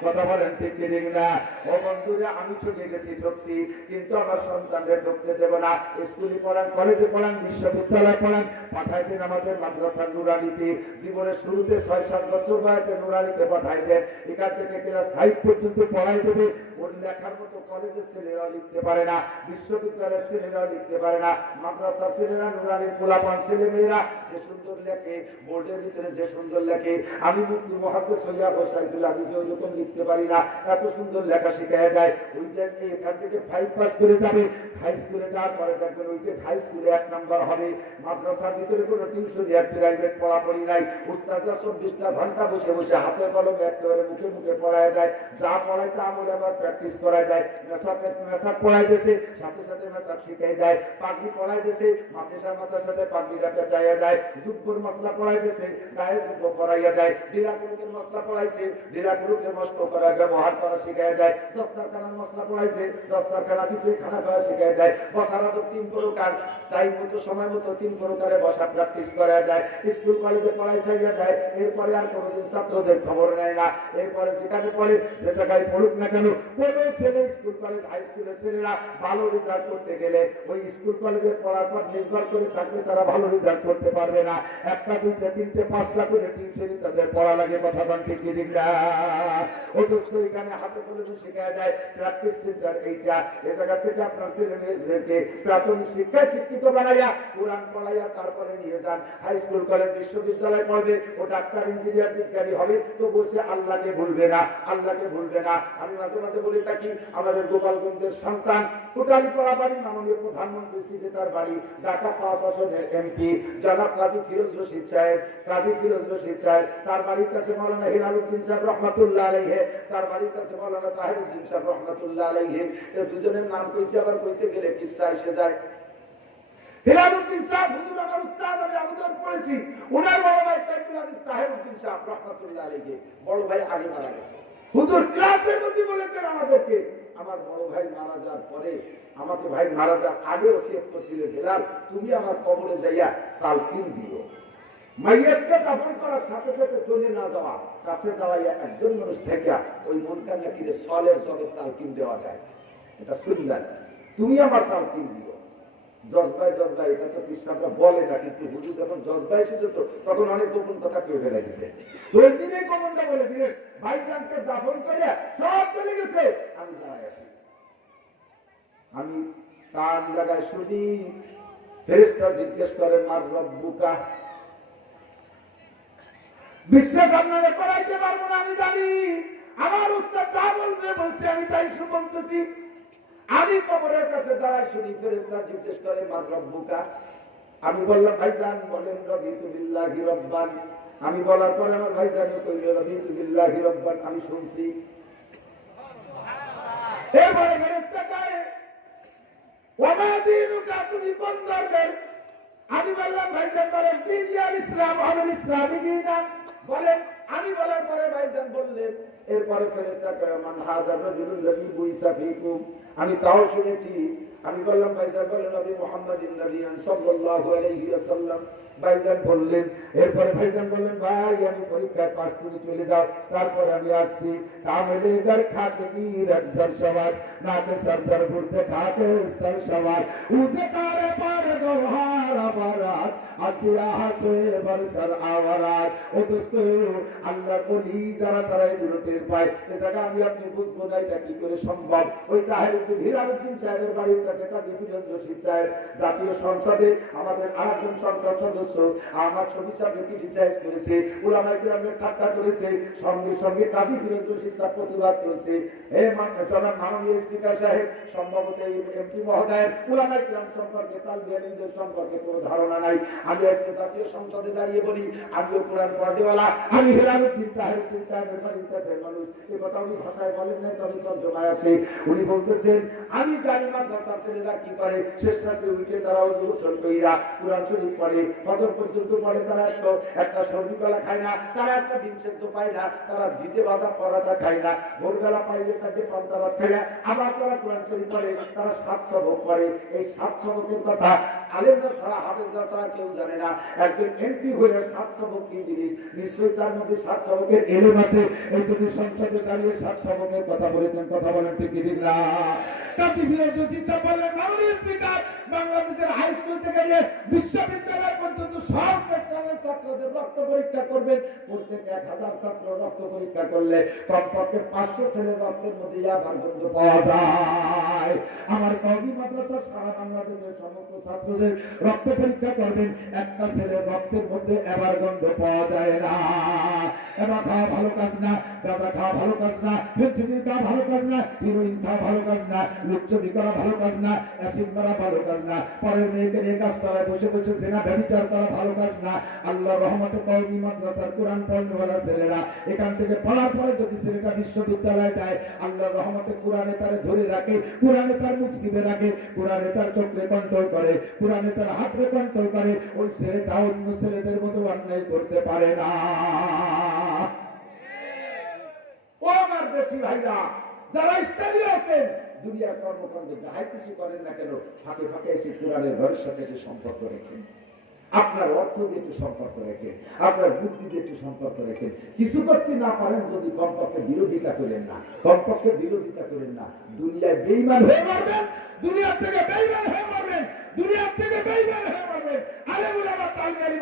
কথা বলেন ঠিক কি না? ও বন্ধুরা, আমি ঠকে গেছি, ঠকছি, কিন্তু আমার সন্তানদের ঠকতে দেব না। স্কুলে পড়ান, কলেজে পড়ান, বিশ্ববিদ্যালয়ে পড়ান, পাঠাই দেন আমাদের মাদ্রাসা নুরানিতে। জীবনের শুরুতে 6-7 বছর বয়সে নুরানিতে পাঠাই দেন, এখান থেকে ক্লাস 5 পর্যন্ত পড়াই দেবে। ওর লেখার মতো কলেজের ছেলেরাও লিখতে পারে না, বিশ্ববিদ্যালয়ের ছেলেরাও লিখতে পারে না। মাদ্রাসার ছেলেরা, নুরানির পোলাপান ছেলে মেয়েরা যে সুন্দর লেখে, বোর্ডের ভিতরে যে সুন্দর লেখে, আমি মুফতি মুহাদ্দিস সৈয়দ সাইফুল হাদিস ওইরকম লিখতে পারি না, এত সুন্দর লেখা শেখায় যায়। ওই যে এখান থেকে 5 পাস করে যাবে, হাই স্কুলে যাওয়ার পরে দেখবেন ওই যে হাই স্কুলে 1 নাম্বার হবে। মাদ্রাসার ভিতরে কোনো টিউশন আর প্রাইভেট পড়াপড়ি নাই, উস্তাদরা 24টা ঘন্টা বসে বসে হাতে কলমে একেবারে মুখে মুখে পড়ায় যায়, যা পড়ায় তা আমলে আবার প্র্যাকটিস করা যায়। মেসাব পড়াইতেছে, সাথে সাথে মেসাব শিখাই যায়। পাগড়ি পড়াইতেছে, মাথার সাথে পাগড়িটা পেঁচাইয়া যায়। জুব্বুর মশলা পড়াইতেছে, গায়ে জুব্ব পড়াইয়া যায়। ডিরাকুরুকের মশলা পড়াইছে, ডিরাকুরুকে নষ্ট করা ব্যবহার করা শিখাই যায়। দস্তারখানার মশলা পড়াইছে, দস্তারখানা পিছিয়ে খানা খাওয়া শিখাই যায়। বসার আদব 3 প্রকার, টাইম মতো সময় মতো 3 প্রকারে বসা প্র্যাকটিস করা যায়। স্কুল কলেজে পড়াইছে যায়, এরপরে আর কোনোদিন ছাত্রদের খবর নেয় না। এরপরে যেখানে পড়ে সে জায়গায় পড়ুক না কেন, কোন ছেলে স্কুল কলেজ হাই স্কুলের ছেলেরা ভালো রেজাল্ট করতে গেলে ওই স্কুল কলেজে পড়ার পর নির্ভর করে থাকলে তারা ভালো রেজাল্ট করতে পারবে না। 1টা 2টা 3টে 5টা করে টিউশনি তাদের পড়া লাগে। কথা বলতে কি ঠিক না? ও অথচ এখানে হাতে কলমে শেখা যায় প্র্যাকটিস সেন্টার এইটা। এই জায়গা থেকে আপনার ছেলে মেয়েদেরকে প্রাথমিক শিক্ষায় শিক্ষিত বানাইয়া কোরআন পড়াইয়া তারপরে নিয়ে যান হাই স্কুল কলেজ বিশ্ববিদ্যালয় পড়বে, ও ডাক্তার ইঞ্জিনিয়ার বিজ্ঞানী হবে, তো বসে আল্লাহকে ভুলবে না, আল্লাহকে ভুলবে না। আমি মাঝে মাঝে বলে থাকি আমাদের গোপালগঞ্জের সন্তান কোটালীপাড়া বাড়ি, মাননীয় প্রধানমন্ত্রী সিটে তার বাড়ি, ঢাকা 5 আসনের এমপি জনাব কাজী ফিরোজ রশিদ সাহেব, কাজী ফিরোজ রশিদ সাহেব, তার বাড়ির কাছে মাওলানা হেলালউদ্দিন সাহেব রহমাতুল্লাহ আলাইহি, তার বাড়ির কাছে মাওলানা তাহিরউদ্দিন সাহেব রহমাতুল্লাহ আলাইহি। এই দুজনের নাম কইছি, আবার কইতে গেলে কিচ্ছা এসে যায়। হেলালউদ্দিন সাহেব হুজুর আমার উস্তাদ, আমি আবেদন করেছি, ওনার বড় ভাই সাইফুল হাদিস তাহিরউদ্দিন সাহেব রহমাতুল্লাহ আলাইহি, বড় ভাই আগে মারা গেছে। হুজুর ক্লাসের মধ্যে বলেছেন আমাদেরকে, আমার বড় ভাই মারা যাওয়ার পরে আমাকে ভাই মারা যাওয়ার আগে ওসিয়ত করেছিলেন, হেলাল তুমি আমার কবরে যাইয়া তালকিন দিও। মাইয়াতকে দাফন করার সাথে সাথে চলে না যাওয়া, কাছে দাঁড়াইয়া একজন মানুষ থেকে ওই মন কান্না কিনে সলের জগৎ তালকিন দেওয়া যায়, এটা শুনলেন, তুমি আমার তালকিন দিও। জজবাই জজবাই এটা তো বিশ্বাসটা বলে না, কিন্তু হুজুর যখন জজবাই ছিল তো তখন অনেক গোপন কথা কেউ ফেলে দিতে, ওই দিনে গোপনটা বলে দিলেন, ভাইজানকে দাফন করে সব চলে গেছে, আমি দাঁড়ায় আছি, আমি কান লাগায় শুনি ফেরেশতা জিজ্ঞেস করে মার রব্বুকা। বিশ্বাস আপনারা করাইতে পারবো না আমি জানি, আমার উস্তাদ যা বলবে বলছে আমি তাই শুনতেছি। আমি কবরের কাছে দাঁড়ায় শুনি ফেরেশতা জিজ্ঞেস করে মার রব্বুকা। আমি বললাম ভাইজান বলেন রবিতু বিল্লাহি রাব্বান। আমি বলার পরে আমার ভাইজানও কইল রবিতু বিল্লাহি রাব্বান, আমি শুনছি। এবারে ফেরেশতা কয় ওমা দীনুকা, তুমি কোন ধর্মের? আমি বললাম ভাইজান বলেন দ্বীন ইয়াল ইসলাম, আমাদের ইসলামী দ্বীন বলেন। আমি বলার পরে ভাইজান বললেন, এরপরে ফেরেশতা কয় মান হাযা রাজুলুল লাযী বুইসা ফীকুম। আমি তাও শুনেছি। আমি বললাম ভাইজান বলেন নবী মুহাম্মাদিন নবিয়ান সাল্লাল্লাহু আলাইহি ওয়াসাল্লাম। ভাইজান বললেন, এরপরে ভাইজান বললেন ভাই আমি পরীক্ষায় পাস করে চলে যাও, তারপরে আমি আসছি। কামলে দর খাতে কি রাজসর সওয়ার, নাতে সরদার ঘুরতে খাতে স্তর সওয়ার, উসে কারে পার গোহার বারাত, আসিয়া হাসে বরসর আওয়ারাত। ও দোস্ত আল্লাহর ওলি যারা তারাই বিরতির পায়, এ জায়গা আমি আপনি বুঝবো না এটা কি করে সম্ভব। ওই তাহিরউদ্দিন হিলালউদ্দিন সাহেবের বাড়ির কাছে কাজী ফিরোজ রশিদ সাহেব জাতীয় সংসদে আমাদের আরেকজন সংসদ সদস্য আমার ছবি সামনে ক্রিটিসাইজ করেছে, উলামায়ে কিরামের ঠাট্টা করেছে, সঙ্গে সঙ্গে কাজী ফিরোজ রশিদ সাহেব প্রতিবাদ করেছে। হে জনাব মাননীয় স্পিকার সাহেব, সম্ভবত এই এমপি মহোদয়ের উলামায়ে কিরাম সম্পর্কে তালবি আলিমদের সম্পর্কে কোনো ধারণা নাই। আমি আজকে জাতীয় সংসদে দাঁড়িয়ে বলি আমিও কোরআন পড়নেওয়ালা, আমি হেলালউদ্দিন তাহিরউদ্দিন সাহেবের বাড়ির কাছে মানুষ। এই কথা উনি ভাষায় বলেন না, তবে তর্জমায় আছে। উনি বলতেছেন আমি জানি মাদ্রাসার ছেলেরা কি করে, শেষ রাতে উঠে তারা গোসল কইরা কোরআন শরীফ পড়ে, ফজর পর্যন্ত পড়ে, তারা একটা সবজি কলা খায় না, তারা একটা ডিম সেদ্ধ পায় না, তারা ভিজে ভাজা পরাটা খায় না, ভোরবেলা পাইলে চারটে পান্তা ভাত খায়, আবার তারা কোরআন শরীফ পড়ে, তারা 7 সবক পড়ে। এই 7 সবকের কথা আলেমরা ছাড়া হাফেজরা ছাড়া কেউ জানে না। একজন এমপি হয়ে 7 সবক কি জিনিস, নিশ্চয়ই তার মধ্যে 7 সবকের এলেম আছে। এই যদি সংসদে দাঁড়িয়ে 7 সবকের কথা বলেছেন, কথা বলেন ঠিক ঠিক না? কাজী ফিরোজ রশিদ সাহেব বললেন মাননীয় স্পিকার, বাংলাদেশের হাই স্কুল থেকে নিয়ে বিশ্ববিদ্যালয় পর্যন্ত সব সেক্টরের ছাত্রদের রক্ত পরীক্ষা করবেন। প্রত্যেক 1000 ছাত্র রক্ত পরীক্ষা করলে কমপক্ষে 500 ছেলের রক্তের মধ্যে আবার গন্ধ পাওয়া যায়। আমার কওমি মাদ্রাসার সারা বাংলাদেশের সমস্ত ছাত্রদের রক্ত পরীক্ষা করবেন, একটা ছেলের রক্তের মধ্যে এবার গন্ধ পাওয়া যায় না। এবার খাওয়া ভালো কাজ না, গাঁজা খাওয়া ভালো কাজ না, ফেন্সিডিল খাওয়া ভালো কাজ না, হিরোইন খাওয়া ভালো কাজ না, লুচ্চমি করা ভালো কাজ না, অ্যাসিড মারা ভালো কাজ না, পরের মেয়েকে নিয়ে গাছতলায় বসে বসে জেনা ব্যভিচার করা ভালো কাজ না। আল্লাহর রহমতে কওমি মাদ্রাসার কোরআন পড়নেওয়ালা ছেলেরা এখান থেকে পড়ার পরে যদি ছেলেটা বিশ্ববিদ্যালয়ে যায়, আল্লাহর রহমতে কোরআনে তারে ধরে রাখে, কোরআনে তার মুখ চিপে রাখে, কোরআনে তার চোখে কন্ট্রোল করে, কোরআনে তার হাতে কন্ট্রোল করে, ওই ছেলেটা অন্য ছেলেদের মতো অন্যায় করতে পারে না। ও আমার দেশি ভাইরা যারা স্থানীয় আছেন, দুনিয়ার কর্মকাণ্ড যাহাই কিছু করেন না কেন, ফাঁকে ফাঁকে এসে কোরআনের ঘরের সাথে একটু সম্পর্ক রেখেন, আপনার অর্থ দিয়ে একটু সম্পর্ক রেখেন, আপনার বুদ্ধি দিয়ে একটু সম্পর্ক রেখেন। কিছু করতে না পারেন যদি কমপক্ষে বিরোধিতা করেন না, কমপক্ষে বিরোধিতা করেন না। দুনিয়ায় বেঈমান হয়ে মারবেন, দুনিয়া থেকে বেঈমান হয়ে মারবেন, দুনিয়া থেকে বেঈমান হয়ে মারবেন। আলেম উলামা তালবি